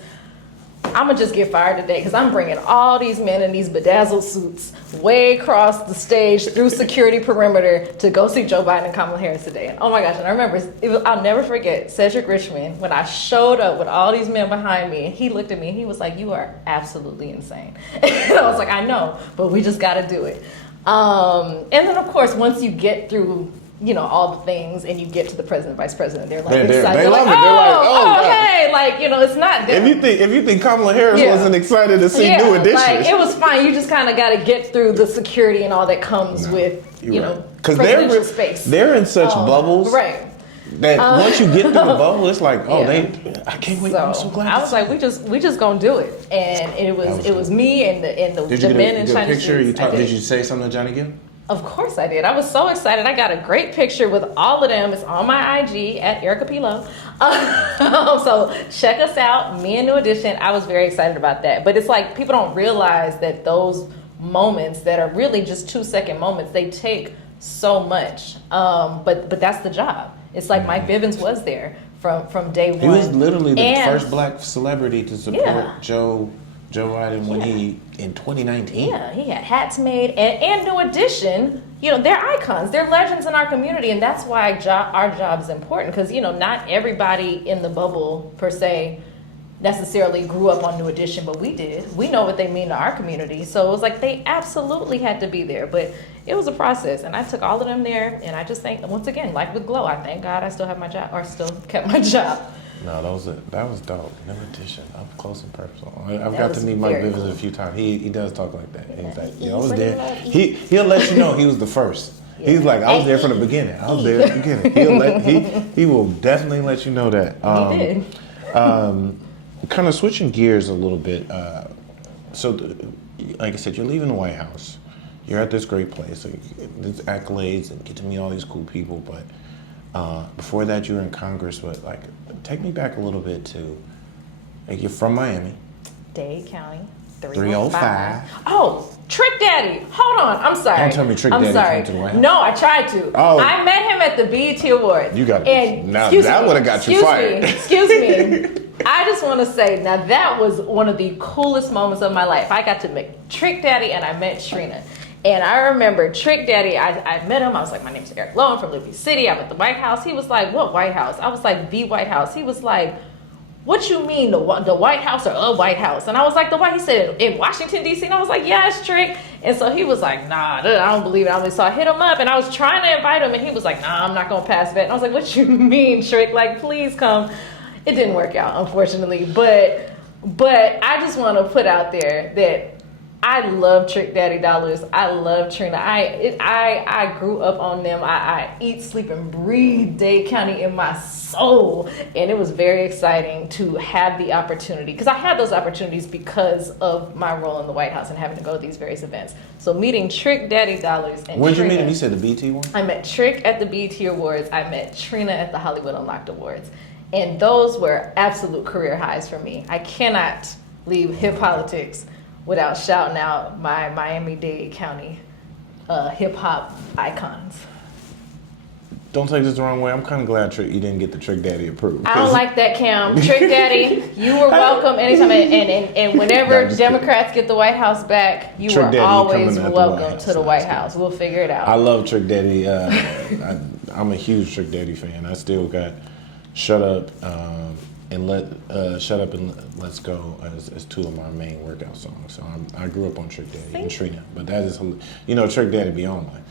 I'm gonna just get fired today because I'm bringing all these men in these bedazzled suits way across the stage through security perimeter to go see Joe Biden and Kamala Harris today. And oh my gosh, and I remember, I'll never forget Cedric Richmond when I showed up with all these men behind me, and he looked at me and he was like, you are absolutely insane. And I was like, I know, but we just gotta do it. And then of course, once you get through, you know, all the things and you get to the president, vice president, they're like, excited. They love it. Oh, they're like, God. hey, like, you know, it's not them. If you think Kamala Harris wasn't excited to see New Edition, like, it was fine. You just kind of got to get through the security and all that comes with, you know, presidential space. They're in such bubbles, right? That once you get through the bubble, it's like, I can't wait. I'm so glad. I was like, we just gonna do it, and it was me and the men in China. Did you say something to Johnny Gill? Of course I did. I was so excited. I got a great picture with all of them. It's on my IG at Erica Loewe. So check us out, me and New Edition. I was very excited about that. But it's like people don't realize that those moments that are really just 2-second moments, they take so much. But that's the job. It's like Mike Bivens was there from day one. He was literally the first black celebrity to support Joe Biden when he in 2019. Yeah, he had hats made, and New Edition. You know, they're icons. They're legends in our community, and that's why our job is important. Because you know, not everybody in the bubble per se necessarily grew up on New Edition, but we did. We know what they mean to our community, so it was like they absolutely had to be there. But it was a process, and I took all of them there, and I just think, once again, like with Glow, I thank God I still have my job, or still kept my job. No, that was dope. New Edition, up close and personal. I've got to meet Mike Bivens a few times. He does talk like that. He's like, I was there. He'll let you know he was the first. Yeah. He's like, I was there from the beginning. I was there at the beginning. He will definitely let you know that. He did. Kind of switching gears a little bit. So, like I said, you're leaving the White House. You're at this great place. There's accolades and get to meet all these cool people. But before that, you were in Congress. But like, take me back a little bit to, like, you're from Miami. Dade County, 305. Oh, Trick Daddy. Hold on. I'm sorry. Don't tell me Trick Daddy came to the White House. No, I tried to. Oh. I met him at the BET Awards. You got and now that would have got you fired. Excuse me. I just want to say, now that was one of the coolest moments of my life. I got to meet Trick Daddy and I met Trina. And I remember Trick Daddy, I met him. I was like, my name's Erica Loewe, I'm from Liberty City. I'm at the White House. He was like, what White House? I was like, the White House. He was like, what you mean, the White House or a White House? And I was like, the White, he said, in Washington, D.C.? And I was like, yeah, it's Trick. And so he was like, nah, I don't believe it. So I hit him up and I was trying to invite him and he was like, nah, I'm not going to pass that. And I was like, what you mean, Trick? Like, please come. It didn't work out, unfortunately. But I just want to put out there that I love Trick Daddy Dollars. I love Trina. I grew up on them. I eat, sleep, and breathe Dade County in my soul. And it was very exciting to have the opportunity, because I had those opportunities because of my role in the White House and having to go to these various events. So meeting Trick Daddy Dollars and Where'd you meet him? You said the BET one? I met Trick at the BET Awards. I met Trina at the Hollywood Unlocked Awards. And those were absolute career highs for me. I cannot leave hip politics without shouting out my Miami-Dade County hip-hop icons. Don't take this the wrong way. I'm kind of glad you didn't get the Trick Daddy approved. I don't like that, Cam. Trick Daddy, you were welcome anytime. And whenever Democrats get the White House back, you Trick are Daddy always welcome to the White House. We'll figure it out. I love Trick Daddy. I'm a huge Trick Daddy fan. I still got Shut Up and Let's Go as two of my main workout songs. So I grew up on Trick Daddy and Trina. But that is, Trick Daddy be online.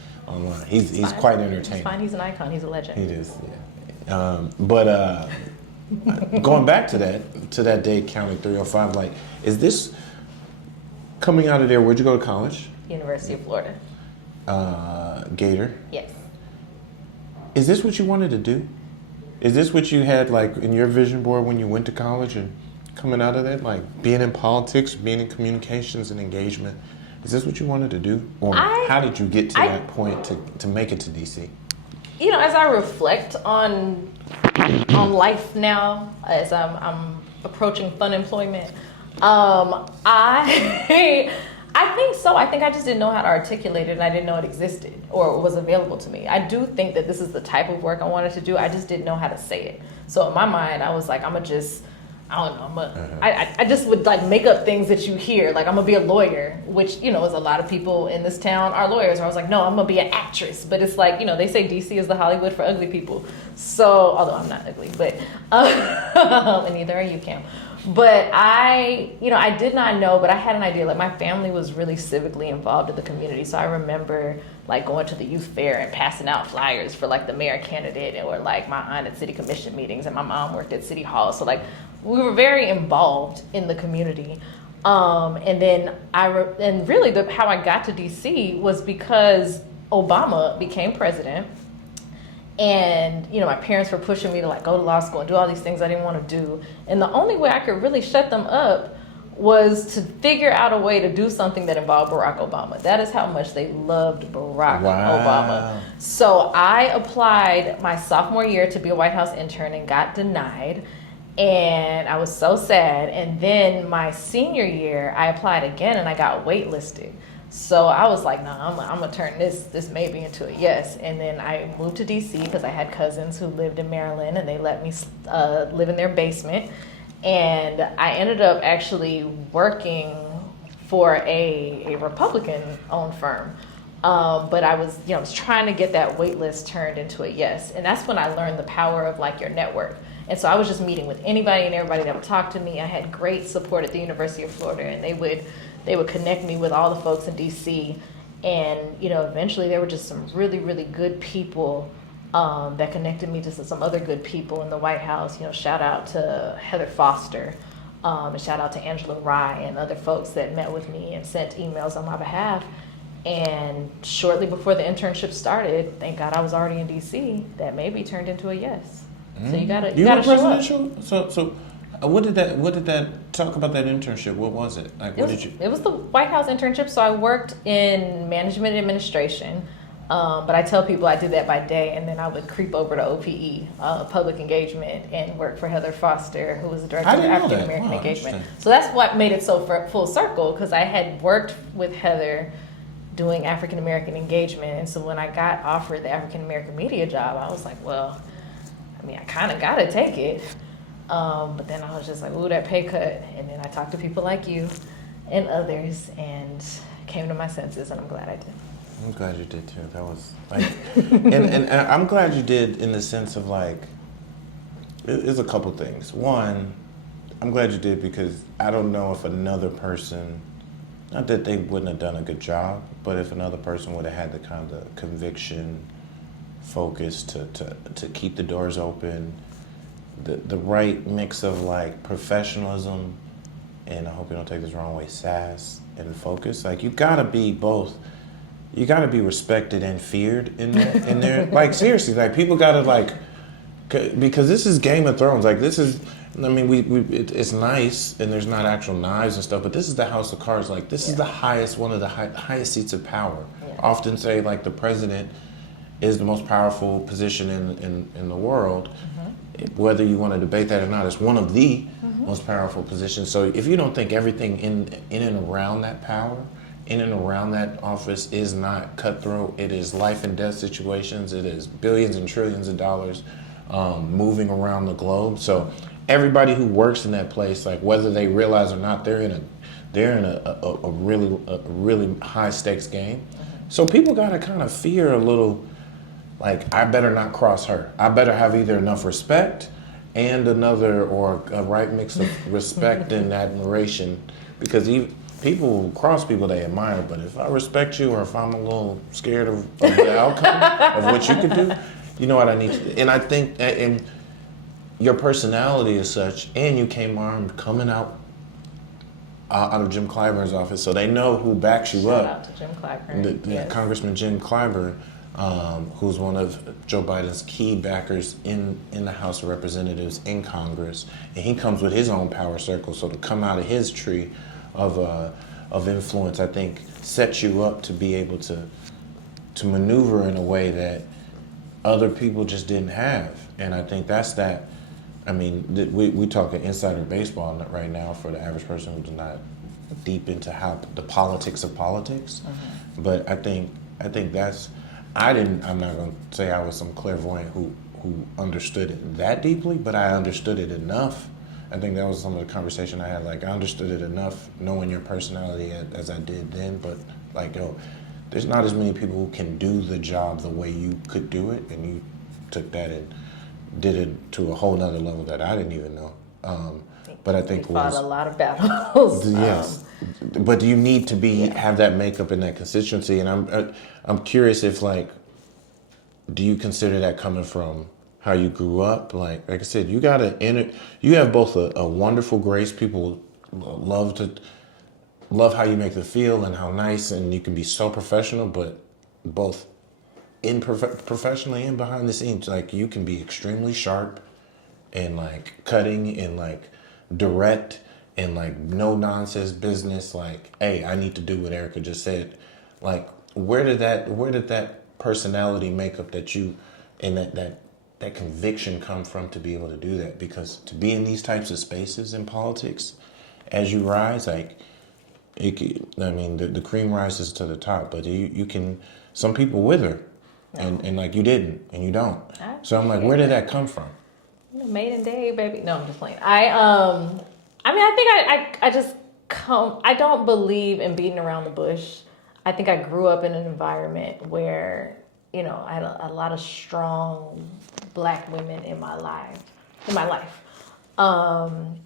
He's quite entertaining. He's fine. He's an icon. He's a legend. He is, yeah. But going back to that Dade County 305, like, is this coming out of there? Where'd you go to college? University of Florida. Gator. Yes. Is this what you wanted to do? Is this what you had, like, in your vision board when you went to college and coming out of that, like being in politics, being in communications and engagement? Is this what you wanted to do? Or how did you get to that point to make it to DC? As I reflect on life now, as I'm approaching fun employment, I think so. I think I just didn't know how to articulate it, and I didn't know it existed or was available to me. I do think that this is the type of work I wanted to do. I just didn't know how to say it. So in my mind, I was like, I'm gonna just I don't know. I just would like make up things that you hear. Like I'm gonna be a lawyer, which is a lot of people in this town are lawyers. Or I was like, no, I'm gonna be an actress. But it's like they say DC is the Hollywood for ugly people. So although I'm not ugly, but and neither are you, Cam. But I did not know, but I had an idea. Like my family was really civically involved in the community, so I remember like going to the youth fair and passing out flyers for like the mayor candidate, or like my aunt at city commission meetings, and my mom worked at city hall. So like we were very involved in the community. And then really how I got to DC was because Obama became president. And, my parents were pushing me to like go to law school and do all these things I didn't want to do. And the only way I could really shut them up was to figure out a way to do something that involved Barack Obama. That is how much they loved Barack Obama. So I applied my sophomore year to be a White House intern and got denied. And I was so sad. And then my senior year, I applied again and I got waitlisted. So I was like, nah, I'm gonna turn this maybe into a yes. And then I moved to DC because I had cousins who lived in Maryland, and they let me live in their basement. And I ended up actually working for a Republican-owned firm. But I was trying to get that wait list turned into a yes. And that's when I learned the power of like your network. And so I was just meeting with anybody and everybody that would talk to me. I had great support at the University of Florida, and they would connect me with all the folks in DC. And, eventually there were just some really, really good people that connected me to some other good people in the White House. Shout out to Heather Foster, and shout out to Angela Rye and other folks that met with me and sent emails on my behalf. And shortly before the internship started, thank God I was already in DC, that maybe turned into a yes. So you gotta show up. So what did that talk about that internship? What was it? Like It was the White House internship. So I worked in management administration, but I tell people I did that by day, and then I would creep over to OPE, public engagement, and work for Heather Foster, who was the director of African American engagement. So that's what made it so full circle, because I had worked with Heather doing African American engagement, and so when I got offered the African American media job, I was like, well, I kind of gotta take it. But then I was just like, ooh, that pay cut. And then I talked to people like you and others and came to my senses, and I'm glad I did. I'm glad you did too. That was like, and I'm glad you did in the sense of like, there's a couple things. One, I'm glad you did because I don't know if another person, not that they wouldn't have done a good job, but if another person would have had the kind of conviction, focus to keep the doors open, the right mix of like professionalism, and I hope you don't take this the wrong way, sass and focus. Like you gotta be both. You gotta be respected and feared in there. Like seriously, like people gotta like, because this is Game of Thrones. Like this is, it's nice and there's not actual knives and stuff, but this is the House of Cards. Like this is the highest, one of the highest seats of power. Yeah. Often say like the president is the most powerful position in the world. Whether you want to debate that or not, it's one of the most powerful positions. So if you don't think everything in and around that power, in and around that office is not cutthroat, it is life and death situations, it is billions and trillions of dollars moving around the globe. So everybody who works in that place, like whether they realize or not, they're in a really high stakes game. So people gotta kind of fear a little. Like, I better not cross her. I better have either enough respect and or a right mix of respect and admiration, because people cross people they admire, but if I respect you or if I'm a little scared of the outcome of what you could do, you know what I need to do. And I think and your personality is such, and you came armed coming out of Jim Clyburn's office, so they know who backs you up. Shout out to Jim Clyburn. Yes. Congressman Jim Clyburn. Who's one of Joe Biden's key backers in the House of Representatives in Congress, and he comes with his own power circle. So to come out of his tree of influence, I think sets you up to be able to maneuver in a way that other people just didn't have. And I think that's that. We talking insider baseball right now for the average person who's not deep into how the politics of politics. But I think that's. I'm not going to say I was some clairvoyant who understood it that deeply, but I understood it enough I think that was some of the conversation I had. Like, I understood it enough, knowing your personality as I did then, but like, yo, there's not as many people who can do the job the way you could do it, and you took that and did it to a whole nother level that I didn't even know. But I think we fought a lot of battles. Yes, but do you need to have that makeup and that consistency? And I'm curious if, like, do you consider that coming from how you grew up? Like I said, you have both a wonderful grace. People love how you make them feel and how nice, and you can be so professional, but both professionally and behind the scenes, like, you can be extremely sharp and like cutting and like direct and like no nonsense business. Like, hey, I need to do what Erica just said. Like, where did that personality makeup that you and that conviction come from to be able to do that? Because to be in these types of spaces in politics, as you rise, like, the cream rises to the top, but you can, some people wither, and like, you didn't, and you don't. So I'm like, where did that come from? Maiden day, baby. No, I'm just playing. I don't believe in beating around the bush. I think I grew up in an environment where, I had a lot of strong Black women in my life.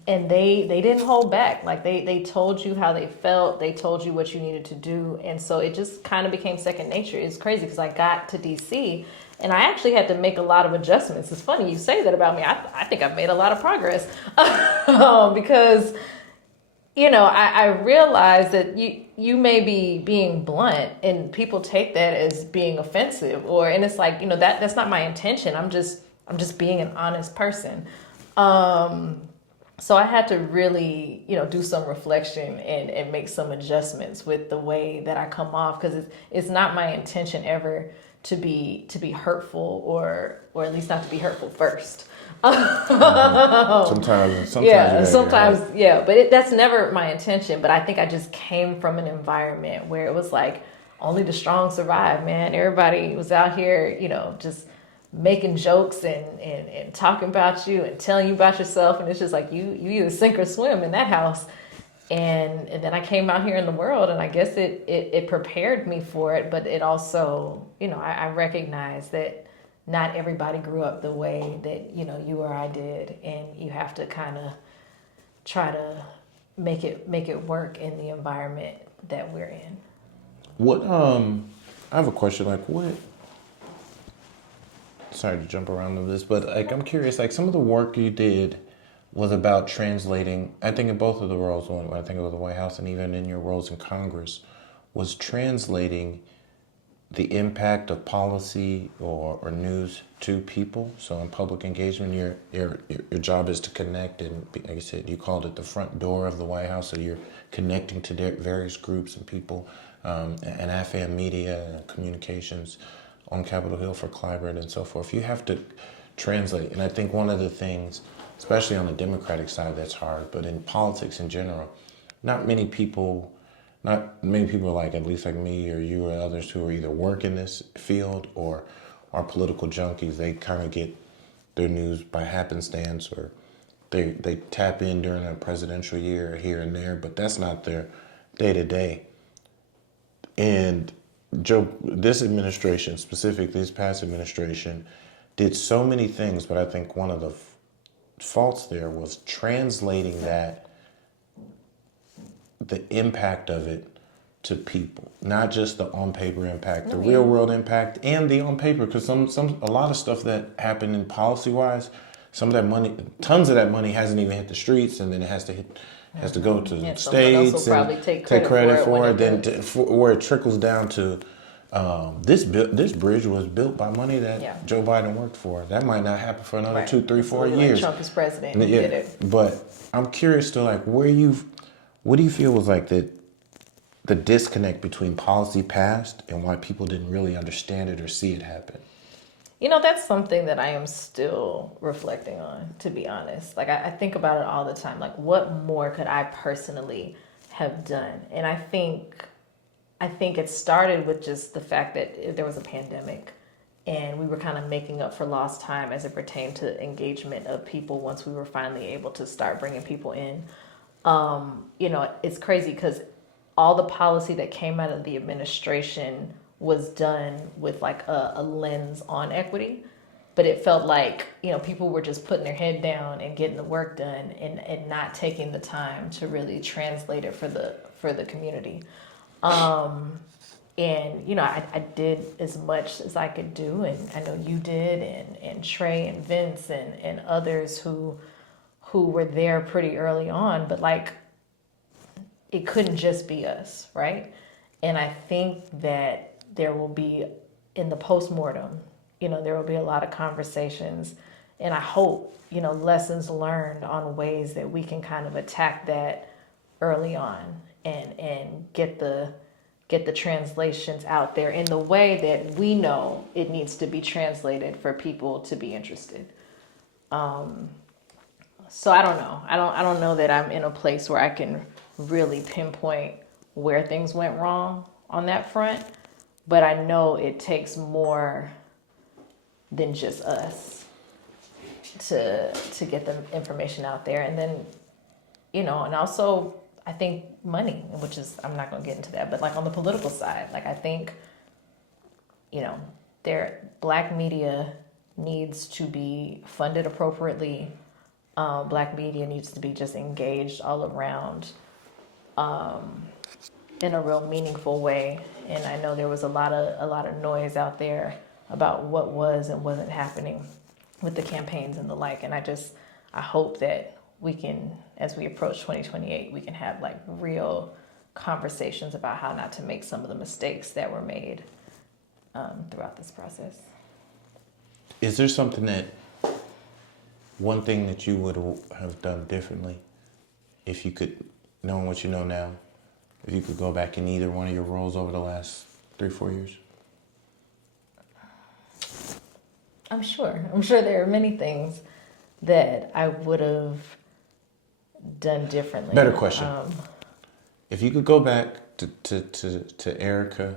And they didn't hold back. Like, they told you how they felt. They told you what you needed to do. And so it just kind of became second nature. It's crazy because I got to DC and I actually had to make a lot of adjustments. It's funny you say that about me. I think I've made a lot of progress because, I realized that you may be being blunt and people take that as being offensive, and it's like, that's not my intention. I'm just being an honest person. So I had to really, do some reflection and make some adjustments with the way that I come off, because it's not my intention ever to be hurtful, or at least not to be hurtful first. Sometimes, but that's never my intention. But I think I just came from an environment where it was like, only the strong survive, man. Everybody was out here, just making jokes and talking about you and telling you about yourself, and it's just like you either sink or swim in that house. And then I came out here in the world, and I guess it prepared me for it, but it also, I recognize that not everybody grew up the way that, you or I did, and you have to kind of try to make it work in the environment that we're in. What I have a question, like, what, sorry to jump around on this, but like, I'm curious, like, some of the work you did was about translating, I think in both of the roles, when I think of the White House and even in your roles in Congress, was translating the impact of policy or news to people. So in public engagement, your job is to connect, and like I said, you called it the front door of the White House, so you're connecting to various groups and people, and AFAM media and communications on Capitol Hill for Clyburn and so forth. You have to translate, and I think one of the things, especially on the Democratic side, that's hard, but in politics in general, not many people like, at least like me or you or others who are either work in this field or are political junkies. They kind of get their news by happenstance, or they tap in during a presidential year here and there, but that's not their day-to-day. And this administration, specifically this past administration, did so many things, but I think one of the faults there was translating the impact of it to people, not just the on-paper impact, the real-world impact, and the on-paper, because a lot of stuff that happened in policy-wise, some of that money, tons of that money hasn't even hit the streets, and then it has to go to states and take credit for it, then where it trickles down to this bridge was built by money that Joe Biden worked for. That might not happen for another 2, 3, 4 years. Trump is president. He did it. But I'm curious to, like, what do you feel was like the disconnect between policy passed and why people didn't really understand it or see it happen? That's something that I am still reflecting on, to be honest. Like, I think about it all the time. Like, what more could I personally have done? And I think it started with just the fact that there was a pandemic, and we were kind of making up for lost time as it pertained to engagement of people once we were finally able to start bringing people in. It's crazy because all the policy that came out of the administration was done with like a lens on equity, but it felt like, people were just putting their head down and getting the work done and not taking the time to really translate it for the community. I did as much as I could do, and I know you did, and Trey and Vince and others who were there pretty early on, but like, it couldn't just be us, right? And I think that there will be, in the postmortem, there will be a lot of conversations, and I hope, lessons learned on ways that we can kind of attack that early on and get the translations out there in the way that we know it needs to be translated for people to be interested. So I don't know. I don't know that I'm in a place where I can really pinpoint where things went wrong on that front, but I know it takes more than just us to get the information out there. And then, and also I think money, which is, I'm not going to get into that, but like on the political side, like I think, Black media needs to be funded appropriately. Black media needs to be just engaged all around in a real meaningful way. And I know there was a lot of noise out there about what was and wasn't happening with the campaigns and the like. And I hope that we can, as we approach 2028, we can have like real conversations about how not to make some of the mistakes that were made throughout this process. Is there one thing that you would have done differently if you could, knowing what you know now, if you could go back in either one of your roles over the last 3-4 years? I'm sure there are many things that I would have done differently. Better question. If you could go back to Erica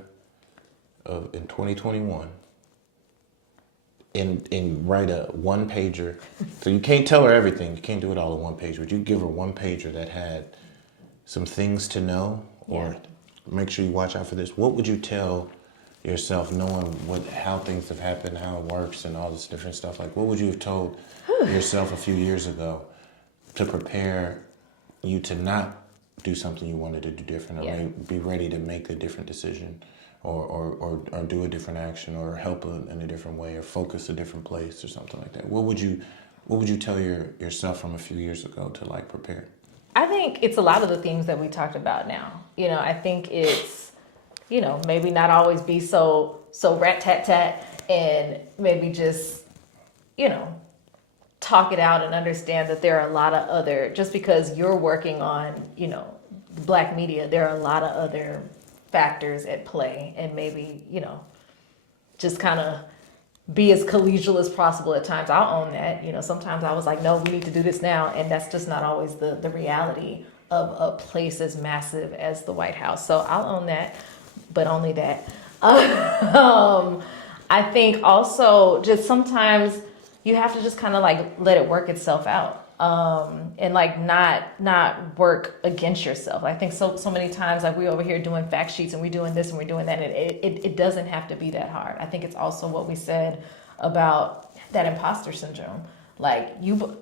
in 2021 and write a one pager, so you can't tell her everything, you can't do it all in one page, but you give her one pager that had some things to know, or make sure you watch out for this, what would you tell yourself, knowing how things have happened, how it works, and all this different stuff? Like, what would you have told yourself a few years ago to prepare you to not do something you wanted to do different, or be ready to make a different decision, or do a different action, or help in a different way, or focus a different place, or something like that? What would you tell yourself from a few years ago to like prepare? I think it's a lot of the things that we talked about now. I think it's, maybe not always be so rat-tat-tat, and maybe just, talk it out and understand that there are a lot of other, just because you're working on, Black media, there are a lot of other factors at play, and maybe, just kind of be as collegial as possible at times. I'll own that. Sometimes I was like, no, we need to do this now. And that's just not always the reality of a place as massive as the White House. So I'll own that, but only that. I think also just sometimes you have to just kind of like let it work itself out. And like not work against yourself. I think so many times, like we over here doing fact sheets and we doing this and we're doing that, and it doesn't have to be that hard. I think it's also what we said about that imposter syndrome. Like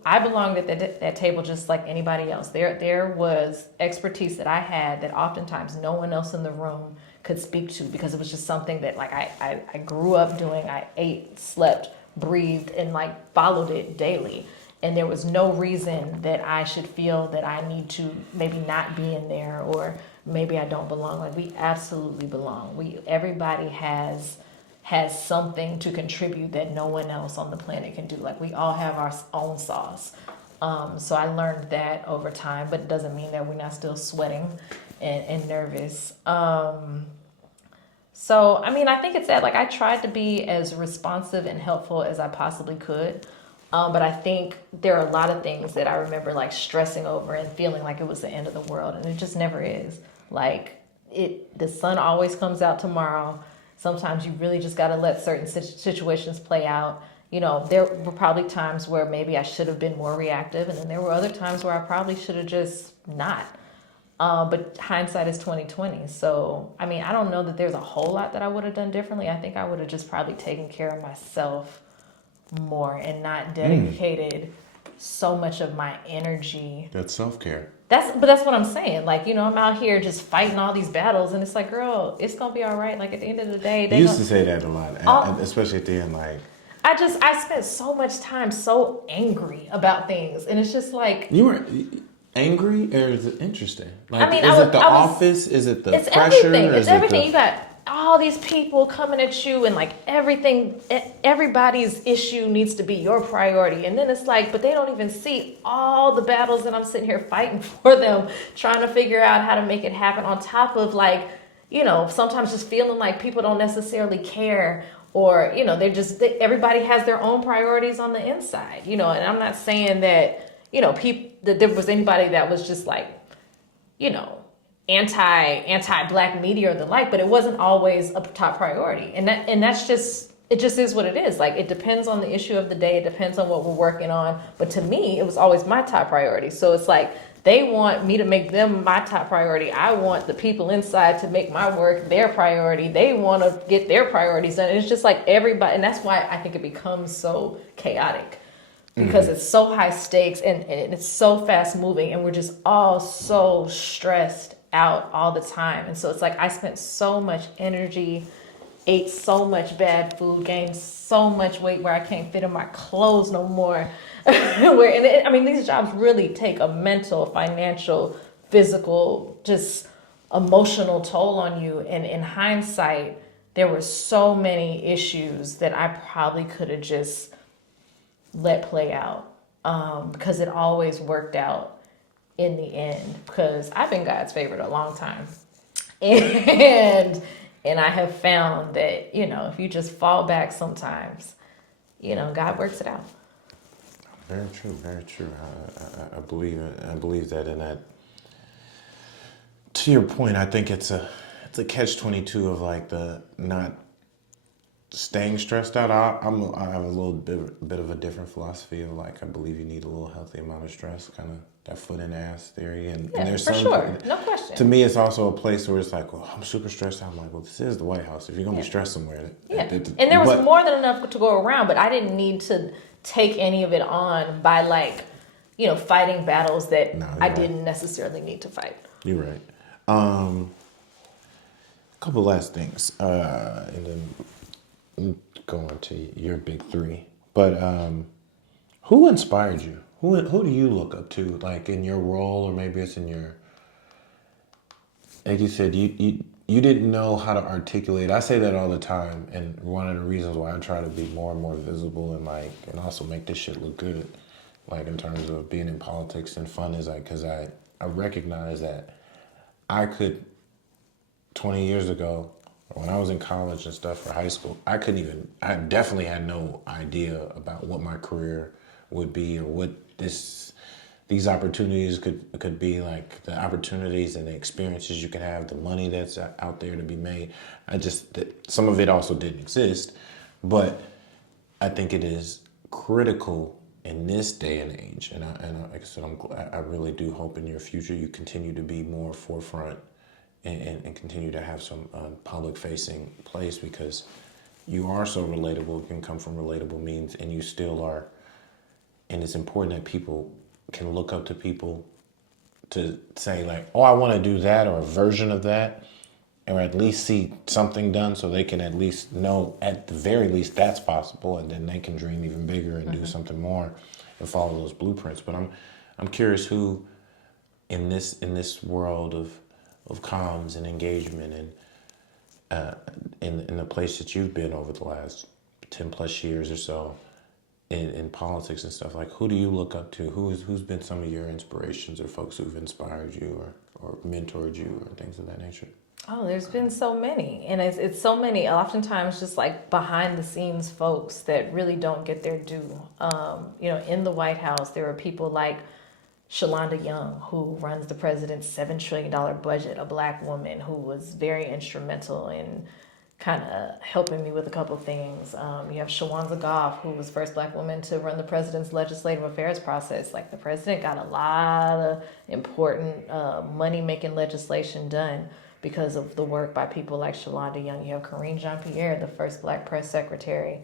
I belonged at that table just like anybody else. There was expertise that I had that oftentimes no one else in the room could speak to, because it was just something that like I grew up doing. I ate, slept, breathed, and like followed it daily. And there was no reason that I should feel that I need to maybe not be in there, or maybe I don't belong. Like we absolutely belong. Everybody has something to contribute that no one else on the planet can do. Like we all have our own sauce. So I learned that over time, but it doesn't mean that we're not still sweating and nervous. So, I mean, I think it's that, like, I tried to be as responsive and helpful as I possibly could. But I think there are a lot of things that I remember like stressing over and feeling like it was the end of the world. And it just never is. Like the sun always comes out tomorrow. Sometimes you really just got to let certain situations play out. You know, there were probably times where maybe I should have been more reactive, and then there were other times where I probably should have just not. But hindsight is 20/20. So, I mean, I don't know that there's a whole lot that I would have done differently. I think I would have just probably taken care of myself more and not dedicated so much of my energy. That's self-care. But that's what I'm saying. Like, you know, I'm out here just fighting all these battles, and it's like, girl, it's gonna be all right. Like, at the end of the day, You used to say that a lot, and especially at the end, like. I spent so much time so angry about things, and it's just like. You were angry, or is it interesting? Like, I mean, is it the office? Is it the it's pressure? Everything. It's everything. You got all these people coming at you, and like everything, everybody's issue needs to be your priority. And then it's like, but they don't even see all the battles that I'm sitting here fighting for them, trying to figure out how to make it happen, on top of, like, you know, sometimes just feeling like people don't necessarily care, or, you know, everybody has their own priorities on the inside, you know. And I'm not saying that, you know, that there was anybody that was just like, you know, anti-black media or the like, but it wasn't always a top priority. And that's just, it just is what it is. Like, it depends on the issue of the day. It depends on what we're working on. But to me, it was always my top priority. So it's like, they want me to make them my top priority. I want the people inside to make my work their priority. They want to get their priorities done. And it's just like everybody, and that's why I think it becomes so chaotic, because it's so high stakes and it's so fast moving, and we're just all so stressed out all the time. And so it's like, I spent so much energy, ate so much bad food, gained so much weight where I can't fit in my clothes no more. I mean, these jobs really take a mental, financial, physical, just emotional toll on you. And in hindsight, there were so many issues that I probably could have just let play out, because it always worked out in the end, because I've been God's favorite a long time. And I have found that, you know, if you just fall back sometimes, you know, God works it out. Very true, very true. I believe that, and that. To your point, I think it's a catch-22 of, like, the not staying stressed out. I have a little bit of a different philosophy of, like, I believe you need a little healthy amount of stress, kind of that foot in the ass theory. And there's for sure, no question. To me, it's also a place where it's like, well, I'm super stressed out. I'm like, well, this is the White House. If you're gonna be stressed somewhere, and there was more than enough to go around, but I didn't need to take any of it on by, like, you know, fighting battles that I didn't necessarily need to fight. You're right. A couple last things, and then go on to your big three. But who inspired you? Who do you look up to, like, in your role, or maybe it's in your, like you said, you didn't know how to articulate. I say that all the time, and one of the reasons why I try to be more and more visible and, like, and also make this shit look good, like, in terms of being in politics and fun, is like, because I recognize that I could, 20 years ago, when I was in college and stuff for high school, I definitely had no idea about what my career would be, or what these opportunities could be, like the opportunities and the experiences you can have, the money that's out there to be made. Some of it also didn't exist, but I think it is critical in this day and age. And like I said, I really do hope in your future you continue to be more forefront and continue to have some public-facing place, because you are so relatable. You can come from relatable means, and you still are. And it's important that people can look up to people to say, like, oh, I want to do that, or a version of that, or at least see something done, so they can at least know, at the very least, that's possible, and then they can dream even bigger and do something more and follow those blueprints. But I'm curious who in this world of comms and engagement and in the place that you've been over the last 10 plus years or so in politics and stuff, like, who do you look up to? Who's been some of your inspirations, or folks who've inspired you or mentored you, or things of that nature? Oh, there's been so many, and it's so many, oftentimes just like behind the scenes folks that really don't get their due. You know, in the White House, there are people like Shalonda Young, who runs the president's $7 trillion budget, a Black woman who was very instrumental in kind of helping me with a couple things. You have Shawanza Goff, who was the first Black woman to run the president's legislative affairs process. Like, the president got a lot of important money-making legislation done because of the work by people like Shalonda Young. You have Karine Jean-Pierre, the first Black press secretary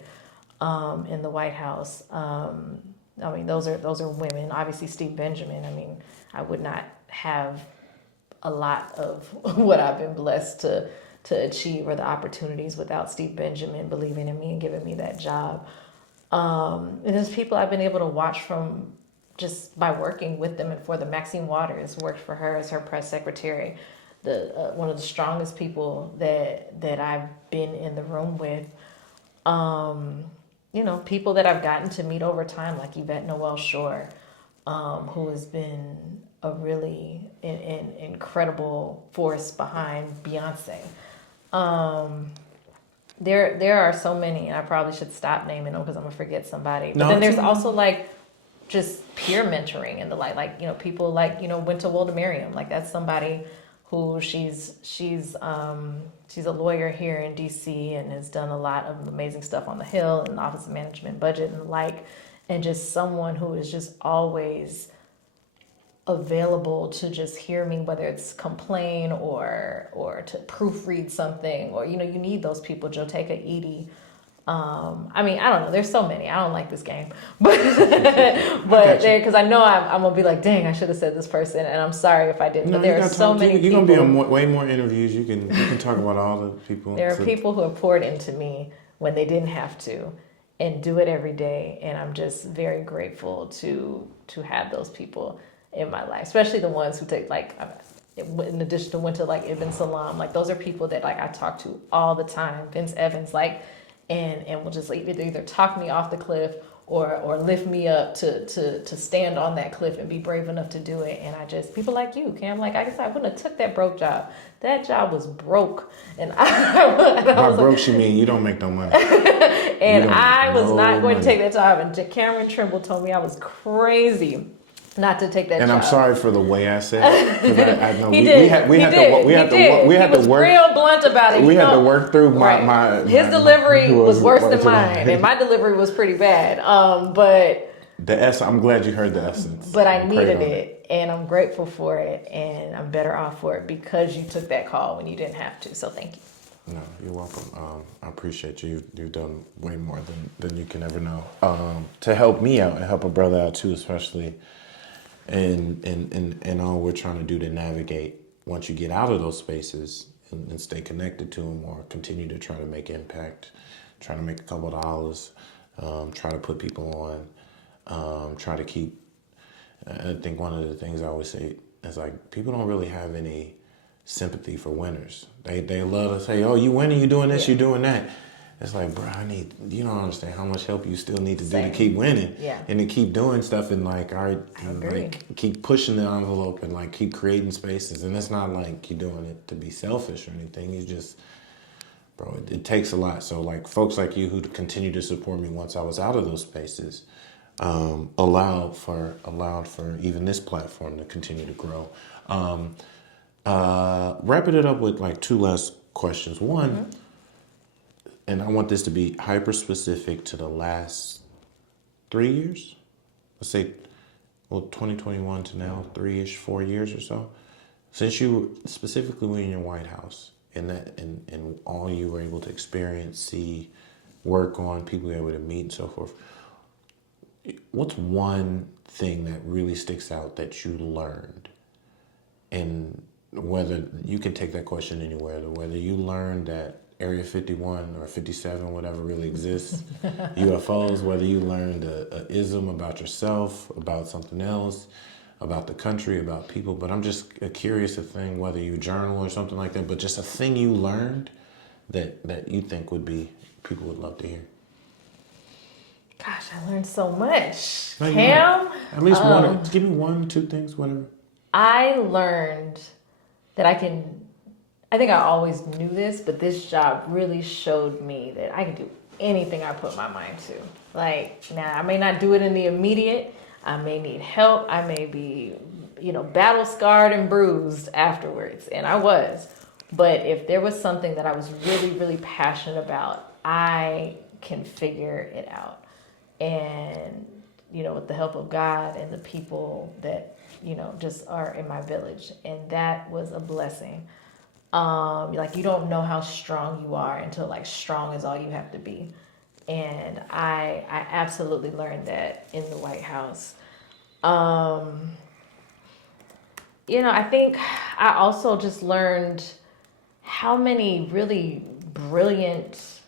in the White House. I mean, those are women. Obviously, Steve Benjamin. I mean, I would not have a lot of what I've been blessed to achieve or the opportunities without Steve Benjamin believing in me and giving me that job. And there's people I've been able to watch from just by working with them and for them. Maxine Waters worked for her as her press secretary. One of the strongest people that I've been in the room with. People that I've gotten to meet over time, like Yvette Noel Shore, who has been a really incredible force behind Beyonce. There are so many, and I probably should stop naming them because I'm gonna forget somebody. But then there's also like just peer mentoring and the like people like Winter Woldemariam. Like, that's somebody who she's a lawyer here in DC and has done a lot of amazing stuff on the Hill and the Office of Management and Budget and the like, and just someone who is just always available to just hear me, whether it's complain or to proofread something, or you need those people. Joteka Edie. I mean, I don't know. There's so many. I don't like this game, but because I know I'm gonna be like, dang, I should have said this person, and I'm sorry if I didn't. But there are so many. You're gonna be on way more interviews. You can talk about all the people. There are people who have poured into me when they didn't have to, and do it every day. And I'm just very grateful to have those people in my life, especially the ones who take, like, in addition to Winter, like Ibn Salam. Like, those are people that like I talk to all the time. Vince Evans, like. And will just like either talk me off the cliff or lift me up to stand on that cliff and be brave enough to do it. And people like you, Cam, like I guess I wouldn't have took that broke job. That job was broke. And By broke, she mean you don't make no money. And I was not going to take that job. And Cameron Trimble told me I was crazy not to take that and job. I'm sorry for the way I said it. I know we had to work real blunt about it. We had to work through his delivery was worse than mine, and my delivery was pretty bad. But I'm glad you heard the essence. But I needed it, and I'm grateful for it, and I'm better off for it because you took that call when you didn't have to. So thank you. No, you're welcome. I appreciate you. You've done way more than you can ever know to help me out and help a brother out too, especially. And all we're trying to do to navigate once you get out of those spaces and stay connected to them, or continue to try to make impact, try to make a couple of dollars, try to put people on, try to keep. I think one of the things I always say is like, people don't really have any sympathy for winners. They love to say, oh, you winning, you doing this, you doing that. It's like, bro, you don't understand how much help you still need to do to keep winning, and to keep doing stuff, and like, all right, like keep pushing the envelope and like keep creating spaces. And it's not like you're doing it to be selfish or anything. You just, bro, it takes a lot. So like folks like you who continue to support me once I was out of those spaces, allowed for even this platform to continue to grow. Wrapping it up with like two last questions. One. And I want this to be hyper specific to the last 3 years. Let's say, 2021 to now, 3-ish, 4 years or so. Since you specifically were in your White House, and all you were able to experience, see, work on, people you were able to meet and so forth. What's one thing that really sticks out that you learned? And whether you can take that question anywhere, whether you learned that Area 51 or 57, whatever really exists, UFOs, whether you learned a ism about yourself, about something else, about the country, about people. But I'm just curious a thing, whether you journal or something like that, but just a thing you learned that you think people would love to hear. Gosh, I learned so much. Cam? At least one. Give me 1, 2 things, whatever. I learned that I think I always knew this, but this job really showed me that I can do anything I put my mind to. Like, now I may not do it in the immediate. I may need help. I may be, battle scarred and bruised afterwards. And I was. But if there was something that I was really, really passionate about, I can figure it out. And, you know, with the help of God and the people that, you know, just are in my village. And that was a blessing. Like, you don't know how strong you are until, like, strong is all you have to be. And I absolutely learned that in the White House. You know, I think I also just learned how many really brilliant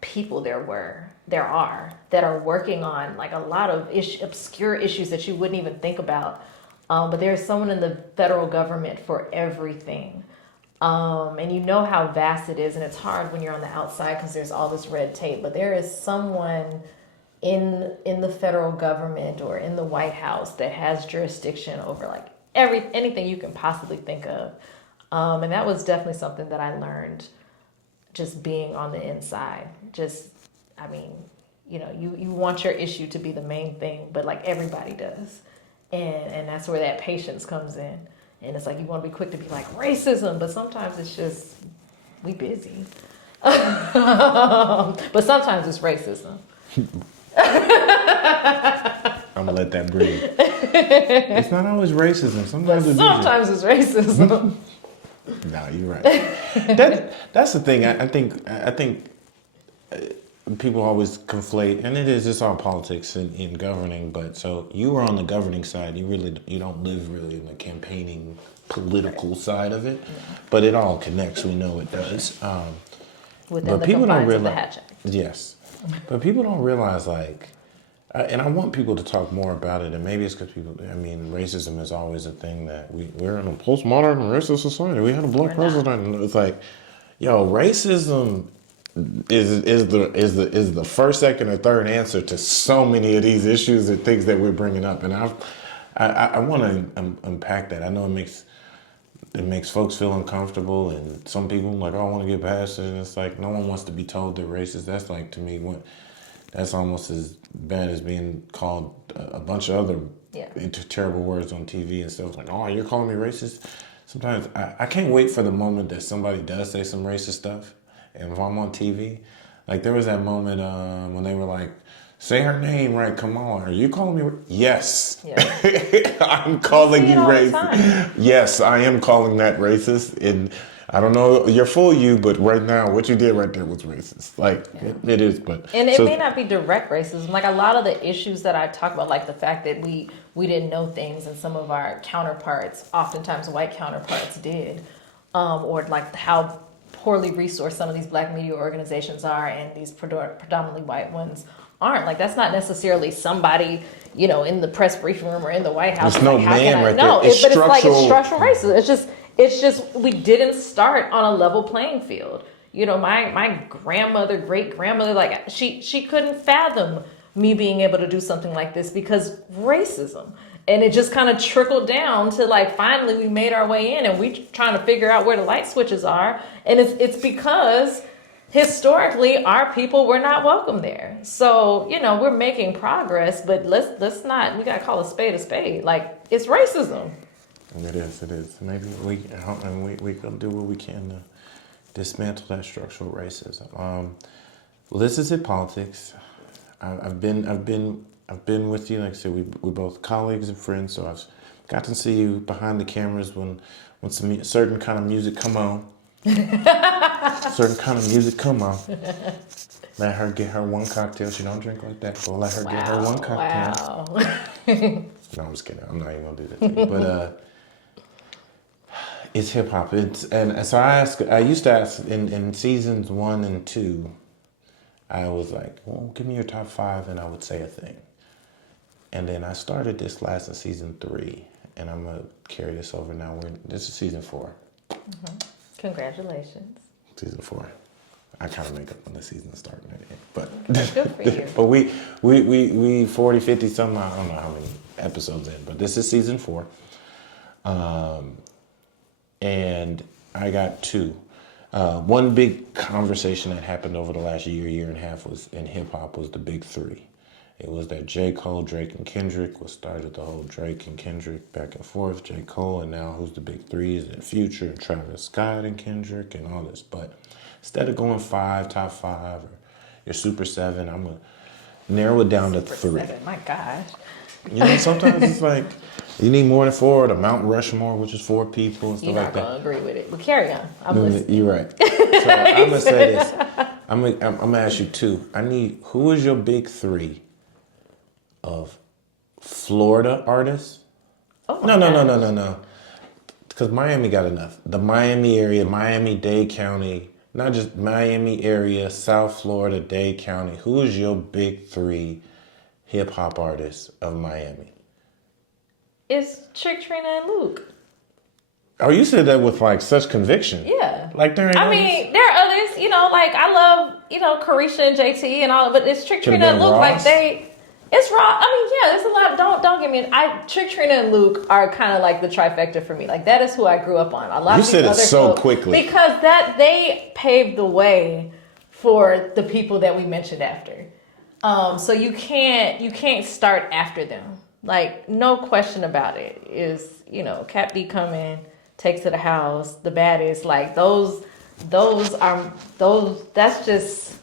people there are that are working on like a lot of obscure issues that you wouldn't even think about. But there's someone in the federal government for everything. And you know how vast it is, and it's hard when you're on the outside because there's all this red tape. But there is someone in the federal government or in the White House that has jurisdiction over like anything you can possibly think of. And that was definitely something that I learned just being on the inside. I mean, you know, you want your issue to be the main thing, but like everybody does. And that's where that patience comes in. And it's like you want to be quick to be like racism, but sometimes it's just we busy. But sometimes it's racism. I'm gonna let that breathe. It's not always racism. Sometimes it's racism. No, you're right. That's the thing. I think people always conflate, and it's all politics in governing. But so you were on the governing side. You don't live really in the campaigning political side of it, but it all connects. We know it does. Within but the people don't confines of the realize. Hatch Act. Yes, but people don't realize like. And I want people to talk more about it, and maybe it's because racism is always a thing that we're in a postmodern racist society. We had a black president, and it's like, yo, racism is the first, second, or third answer to so many of these issues and things that we're bringing up, and I want to unpack that. I know it makes folks feel uncomfortable, and some people like, oh, I want to get past it, and it's like no one wants to be told they're racist. That's like, to me, that's almost as bad as being called a bunch of other terrible words on TV and stuff. Like, oh, you're calling me racist? Sometimes I can't wait for the moment that somebody does say some racist stuff. And if I'm on TV, like there was that moment when they were like, say her name right, come on. Are you calling me? Yes. Yeah. I'm calling you racist. Yes, I am calling that racist. And I don't know you're full you, but right now what you did right there was racist. Like it is, but and it may not be direct racism. Like a lot of the issues that I talk about, like the fact that we didn't know things, and some of our counterparts, oftentimes white counterparts, did, or like how poorly resourced some of these black media organizations are, and these predominantly white ones aren't. Like that's not necessarily somebody, you know, in the press briefing room or in the White House. There's no like, man right no, there. but it's like it's structural racism. It's just we didn't start on a level playing field. You know, my grandmother, great grandmother, like she couldn't fathom me being able to do something like this because racism. And it just kind of trickled down to like finally we made our way in, and we trying to figure out where the light switches are. And it's because historically our people were not welcome there. So, you know, we're making progress, but let's not, we gotta call a spade. Like it's racism. It is. Maybe we can do what we can to dismantle that structural racism. Well, this is It Politics. I've been with you. Like I said, we're both colleagues and friends. So I've got to see you behind the cameras when some certain kind of music come on. Let her get her one cocktail. She don't drink like that. So let her get her one cocktail. Wow. No, I'm just kidding. I'm not even gonna do that to you. But it's hip hop. And so I used to ask in seasons 1 and 2, I was like, well, give me your top 5, and I would say a thing. And then I started this last in season 3, and I'm gonna carry this over now. This is season 4. Mm-hmm. Congratulations. Season 4. I kind of make up when the season's starting at it, but good for you. But we 40, 50 something. I don't know how many episodes in, but this is season 4. And I got 2. One big conversation that happened over the last year and a half was in hip hop was the big 3. It was that J. Cole, Drake, and Kendrick was started the whole Drake and Kendrick back and forth, J. Cole, and now who's the big three? Is it Future, and Travis Scott, and Kendrick, and all this. But instead of going top five, or your Super 7, I'm going to narrow it down to 3. 7, my gosh. You know, sometimes it's like, you need more than 4, the Mount Rushmore, which is 4 people and stuff You're like not that. going to agree with it. But carry on. I'm No, listening. you're right. So I'm going to say this. I'm going to ask you 2. Who is your big 3 of Florida artists? Oh, No. Because Miami got enough. The Miami area, Miami-Dade County, not just Miami area, South Florida, Dade County. Who is your big 3 hip-hop artists of Miami? It's Trick, Trina, and Luke. Oh, you said that with like such conviction. Yeah. Like there ain't I others? mean, there are others, you know, like I love, you know, Carisha and JT and all, but it's Trick, Could've Trina, and been Luke. Ross. Like it's raw. I mean, yeah, there's a lot. Don't get me. Trick, Trina, and Luke are kind of like the trifecta for me. Like that is who I grew up on. A lot You of said these it other so folks- quickly. because they paved the way for the people that we mentioned after. So you can't start after them. Like no question about it. Is Cap D coming, takes to the house, the baddest. Like those. That's just.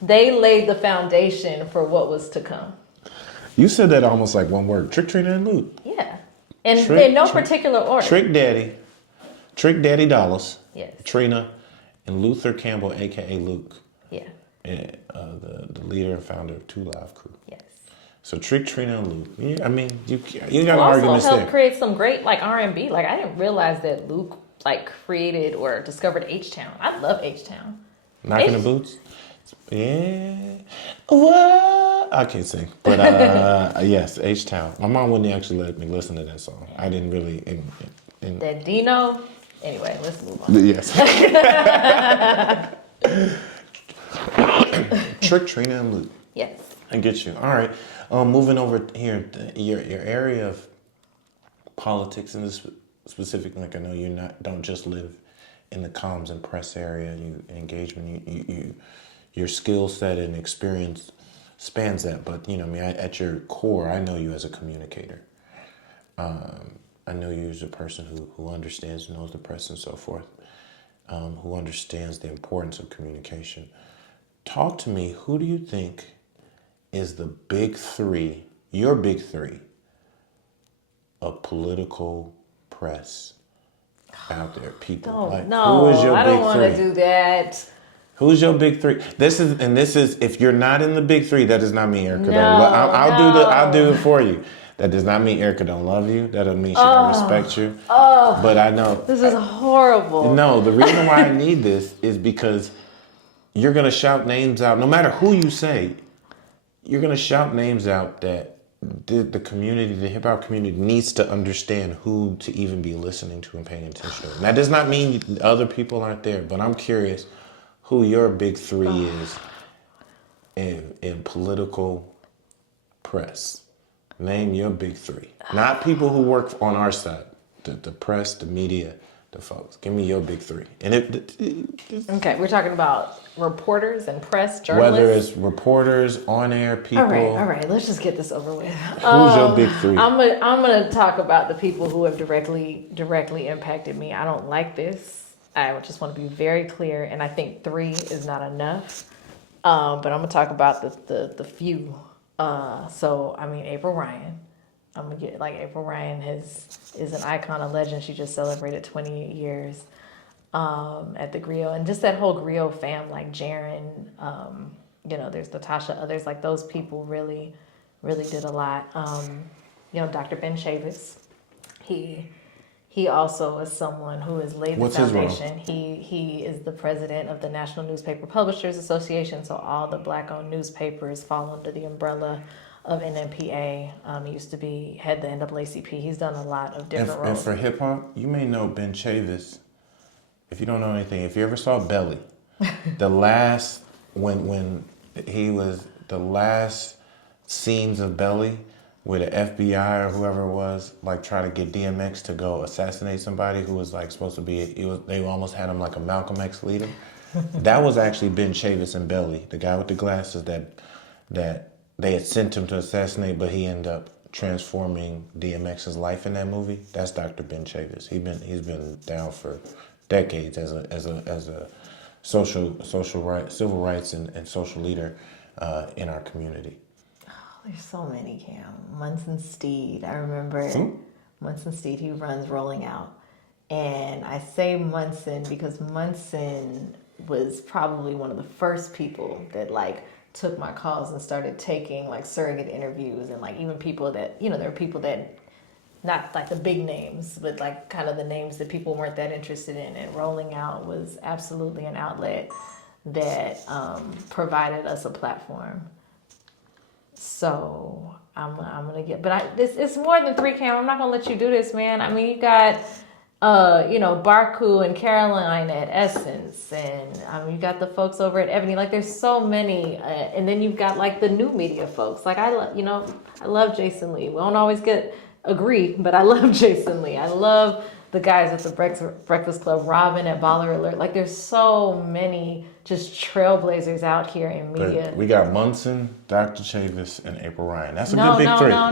They laid the foundation for what was to come. You said that almost like one word. Trick, Trina, and Luke. Yeah. And Trick, in no Trick. particular order. Trick Daddy Dollars. Yes. Trina, and Luther Campbell, a.k.a. Luke. Yeah. The leader and founder of 2 Live Crew. Yes. So Trick, Trina, and Luke. Yeah, I mean, you got Also arguments helped there. create some great like R&B. Like I didn't realize that Luke like created or discovered H-Town. I love H-Town. Knocking the boots. Yeah. What? I can't sing. But yes, H-Town. My mom wouldn't actually let me listen to that song. I didn't really. That Dino. Anyway, let's move on. Yes. Trick, Trina, and Luke. Yes. I get you. All right. Moving over here, your area of politics, and this specific, like I know you don't just live in the comms and press area. You engagement. Your skill set and experience spans that. But at your core, I know you as a communicator. I know you as a person who understands, knows the press and so forth. Who understands the importance of communication. Talk to me. Who do you think is the big 3, your big 3 of political press out there? People. Who is your I big don't want to 3? do that. Who's your big 3? This is if you're not in the big 3, that does not mean Erica No, I'll do it for you. That does not mean Erica don't love you. That doesn't mean she don't respect you. But I know. This is horrible. No, the reason why I need this is because you're going to shout names out. No matter who you say, you're going to shout names out that the community, the hip hop community needs to understand who to even be listening to and paying attention to. That does not mean other people aren't there, but I'm curious who your big 3 is in political press. Name your big 3. Not people who work on our side. The press, the media, the folks. Give me your big 3. And Okay, we're talking about reporters and press, journalists. whether it's reporters, on-air people. All right. Let's just get this over with. Who's your big 3? I'm gonna talk about the people who have directly impacted me. I don't like this. I just want to be very clear, and I think 3 is not enough. But I'm gonna talk about the few. So I mean, April Ryan. I'm gonna get like April Ryan is an icon, a legend. She just celebrated 28 years at the Griot, and just that whole Griot fam, like Jaron. There's Natasha. Others like those people really did a lot. Dr. Ben Chavis. He also is someone who has laid the What's his role? foundation. He is the president of the National Newspaper Publishers Association, so all the Black-owned newspapers fall under the umbrella of NNPA. He used to be head the NAACP. He's done a lot of different And roles. for hip hop, you may know Ben Chavis. If you don't know anything, if you ever saw Belly, the last when he was the last scenes of Belly, where the FBI or whoever it was like try to get DMX to go assassinate somebody who was like supposed to be. They almost had him like a Malcolm X leader. That was actually Ben Chavis and Belly, the guy with the glasses that they had sent him to assassinate, but he ended up transforming DMX's life in that movie. That's Dr. Ben Chavis. He's been down for decades as a civil rights and social leader in our community. There's so many, Cam. Munson Steed. I remember Munson Steed. He runs Rolling Out. And I say Munson because Munson was probably one of the first people that like took my calls and started taking like surrogate interviews, and like even people that, you know, there are people that, not like the big names, but like kind of the names that people weren't that interested in. And Rolling Out was absolutely an outlet that provided us a platform. So I'm gonna get, but it's more than 3, Cam. I'm not gonna let you do this, man. I mean, you got Barku and Caroline at Essence, and you got the folks over at Ebony. Like, there's so many, and then you've got like the new media folks. Like, I love Jason Lee. We don't always agree, but I love Jason Lee. I love the guys at the Breakfast Club, Robin at Baller Alert. Like, there's so many just trailblazers out here in media. But we got Munson, Dr. Chavis, and April Ryan. That's a No, good big three. No,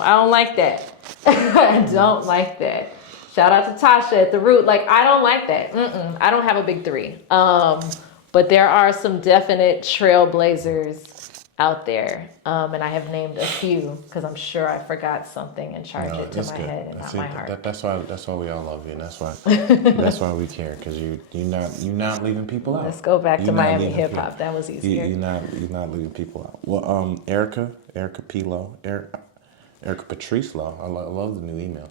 I don't like that. I don't like that. Shout out to Tasha at The Root. Like, I don't like that. I don't have a big 3. But there are some definite trailblazers out there. And I have named a few because I'm sure I forgot something and charged it to my head and not my heart. That's why we all love you, and that's why we care, because you're not leaving people out. Let's go back to Miami hip hop. That was easier. You're not leaving people out. Well, Erica P. Lowe, Erica Patrice Lowe. I love the new email.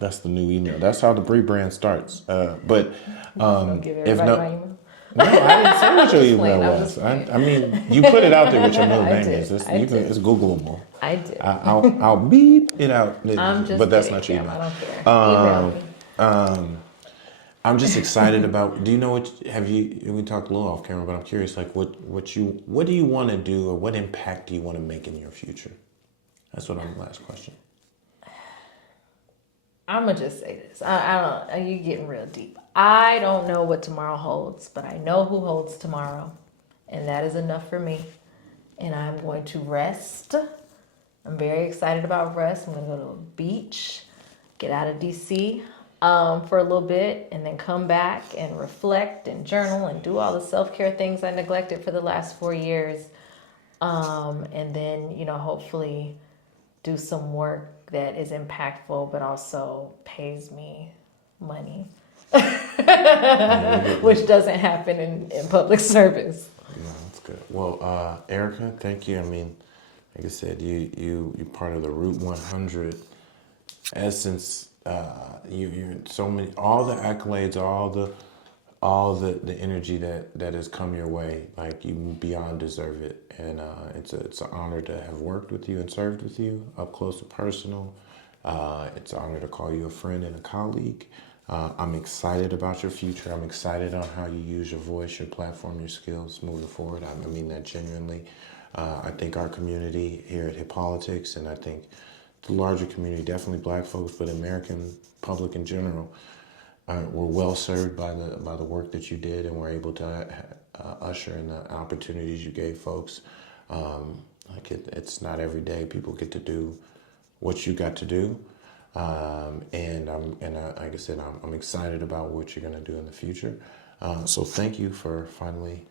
That's the new email. That's how the rebrand starts. But if no. No, I didn't say what your email was. I mean, you put it out there what your middle name is. It's Googleable. I did. I'll beep it out. I'm just but that's kidding, not your Cam. email. I don't care. I'm just excited about. Do you know what? We talked a little off camera, but I'm curious. Like, what do you want to do, or what impact do you want to make in your future? That's what I'm. Last question. I'm gonna just say this. I don't. You're getting real deep. I don't know what tomorrow holds, but I know who holds tomorrow, and that is enough for me. And I'm going to rest. I'm very excited about rest. I'm going to go to a beach, get out of DC for a little bit, and then come back and reflect and journal and do all the self-care things I neglected for the last 4 years. And then, hopefully do some work that is impactful, but also pays me money. Which doesn't happen in public service. No, that's good. Well, Erica, thank you. I mean, like I said, you're part of the Route 100 Essence. You're so many, all the accolades, all the energy that has come your way. Like, you beyond deserve it, and it's an honor to have worked with you and served with you up close and personal. It's an honor to call you a friend and a colleague. I'm excited about your future. I'm excited on how you use your voice, your platform, your skills moving forward. I mean that genuinely. I think our community here at Hip Politics, and I think the larger community, definitely Black folks, but American public in general, were well served by the work that you did, and were able to usher in the opportunities you gave folks. It's not every day people get to do what you got to do. Like I said, I'm excited about what you're going to do in the future. So thank you for finally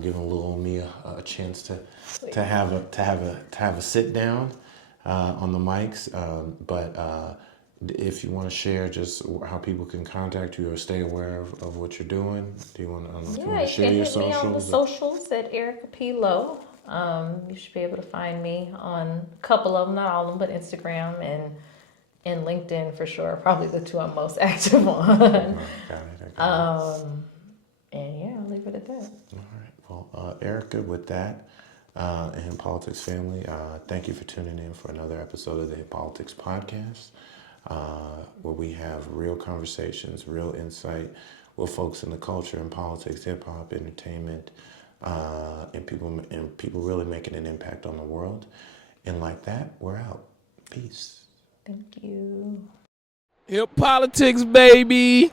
giving little me a chance to have a sit down on the mics. But if you want to share just how people can contact you or stay aware of what you're doing, do you want to share your socials? You can hit me on the socials at Erica P. Lowe. You should be able to find me on a couple of them, not all of them, but Instagram and LinkedIn for sure. Probably the two I'm most active on. Got it. And yeah, I'll leave it at that. All right. Well, Erica, with that, and Hip Politics family, thank you for tuning in for another episode of the Hip Politics podcast, where we have real conversations, real insight with folks in the culture and politics, hip hop, entertainment, and people really making an impact on the world. And like that, we're out. Peace. Thank you. Hip Politics, baby.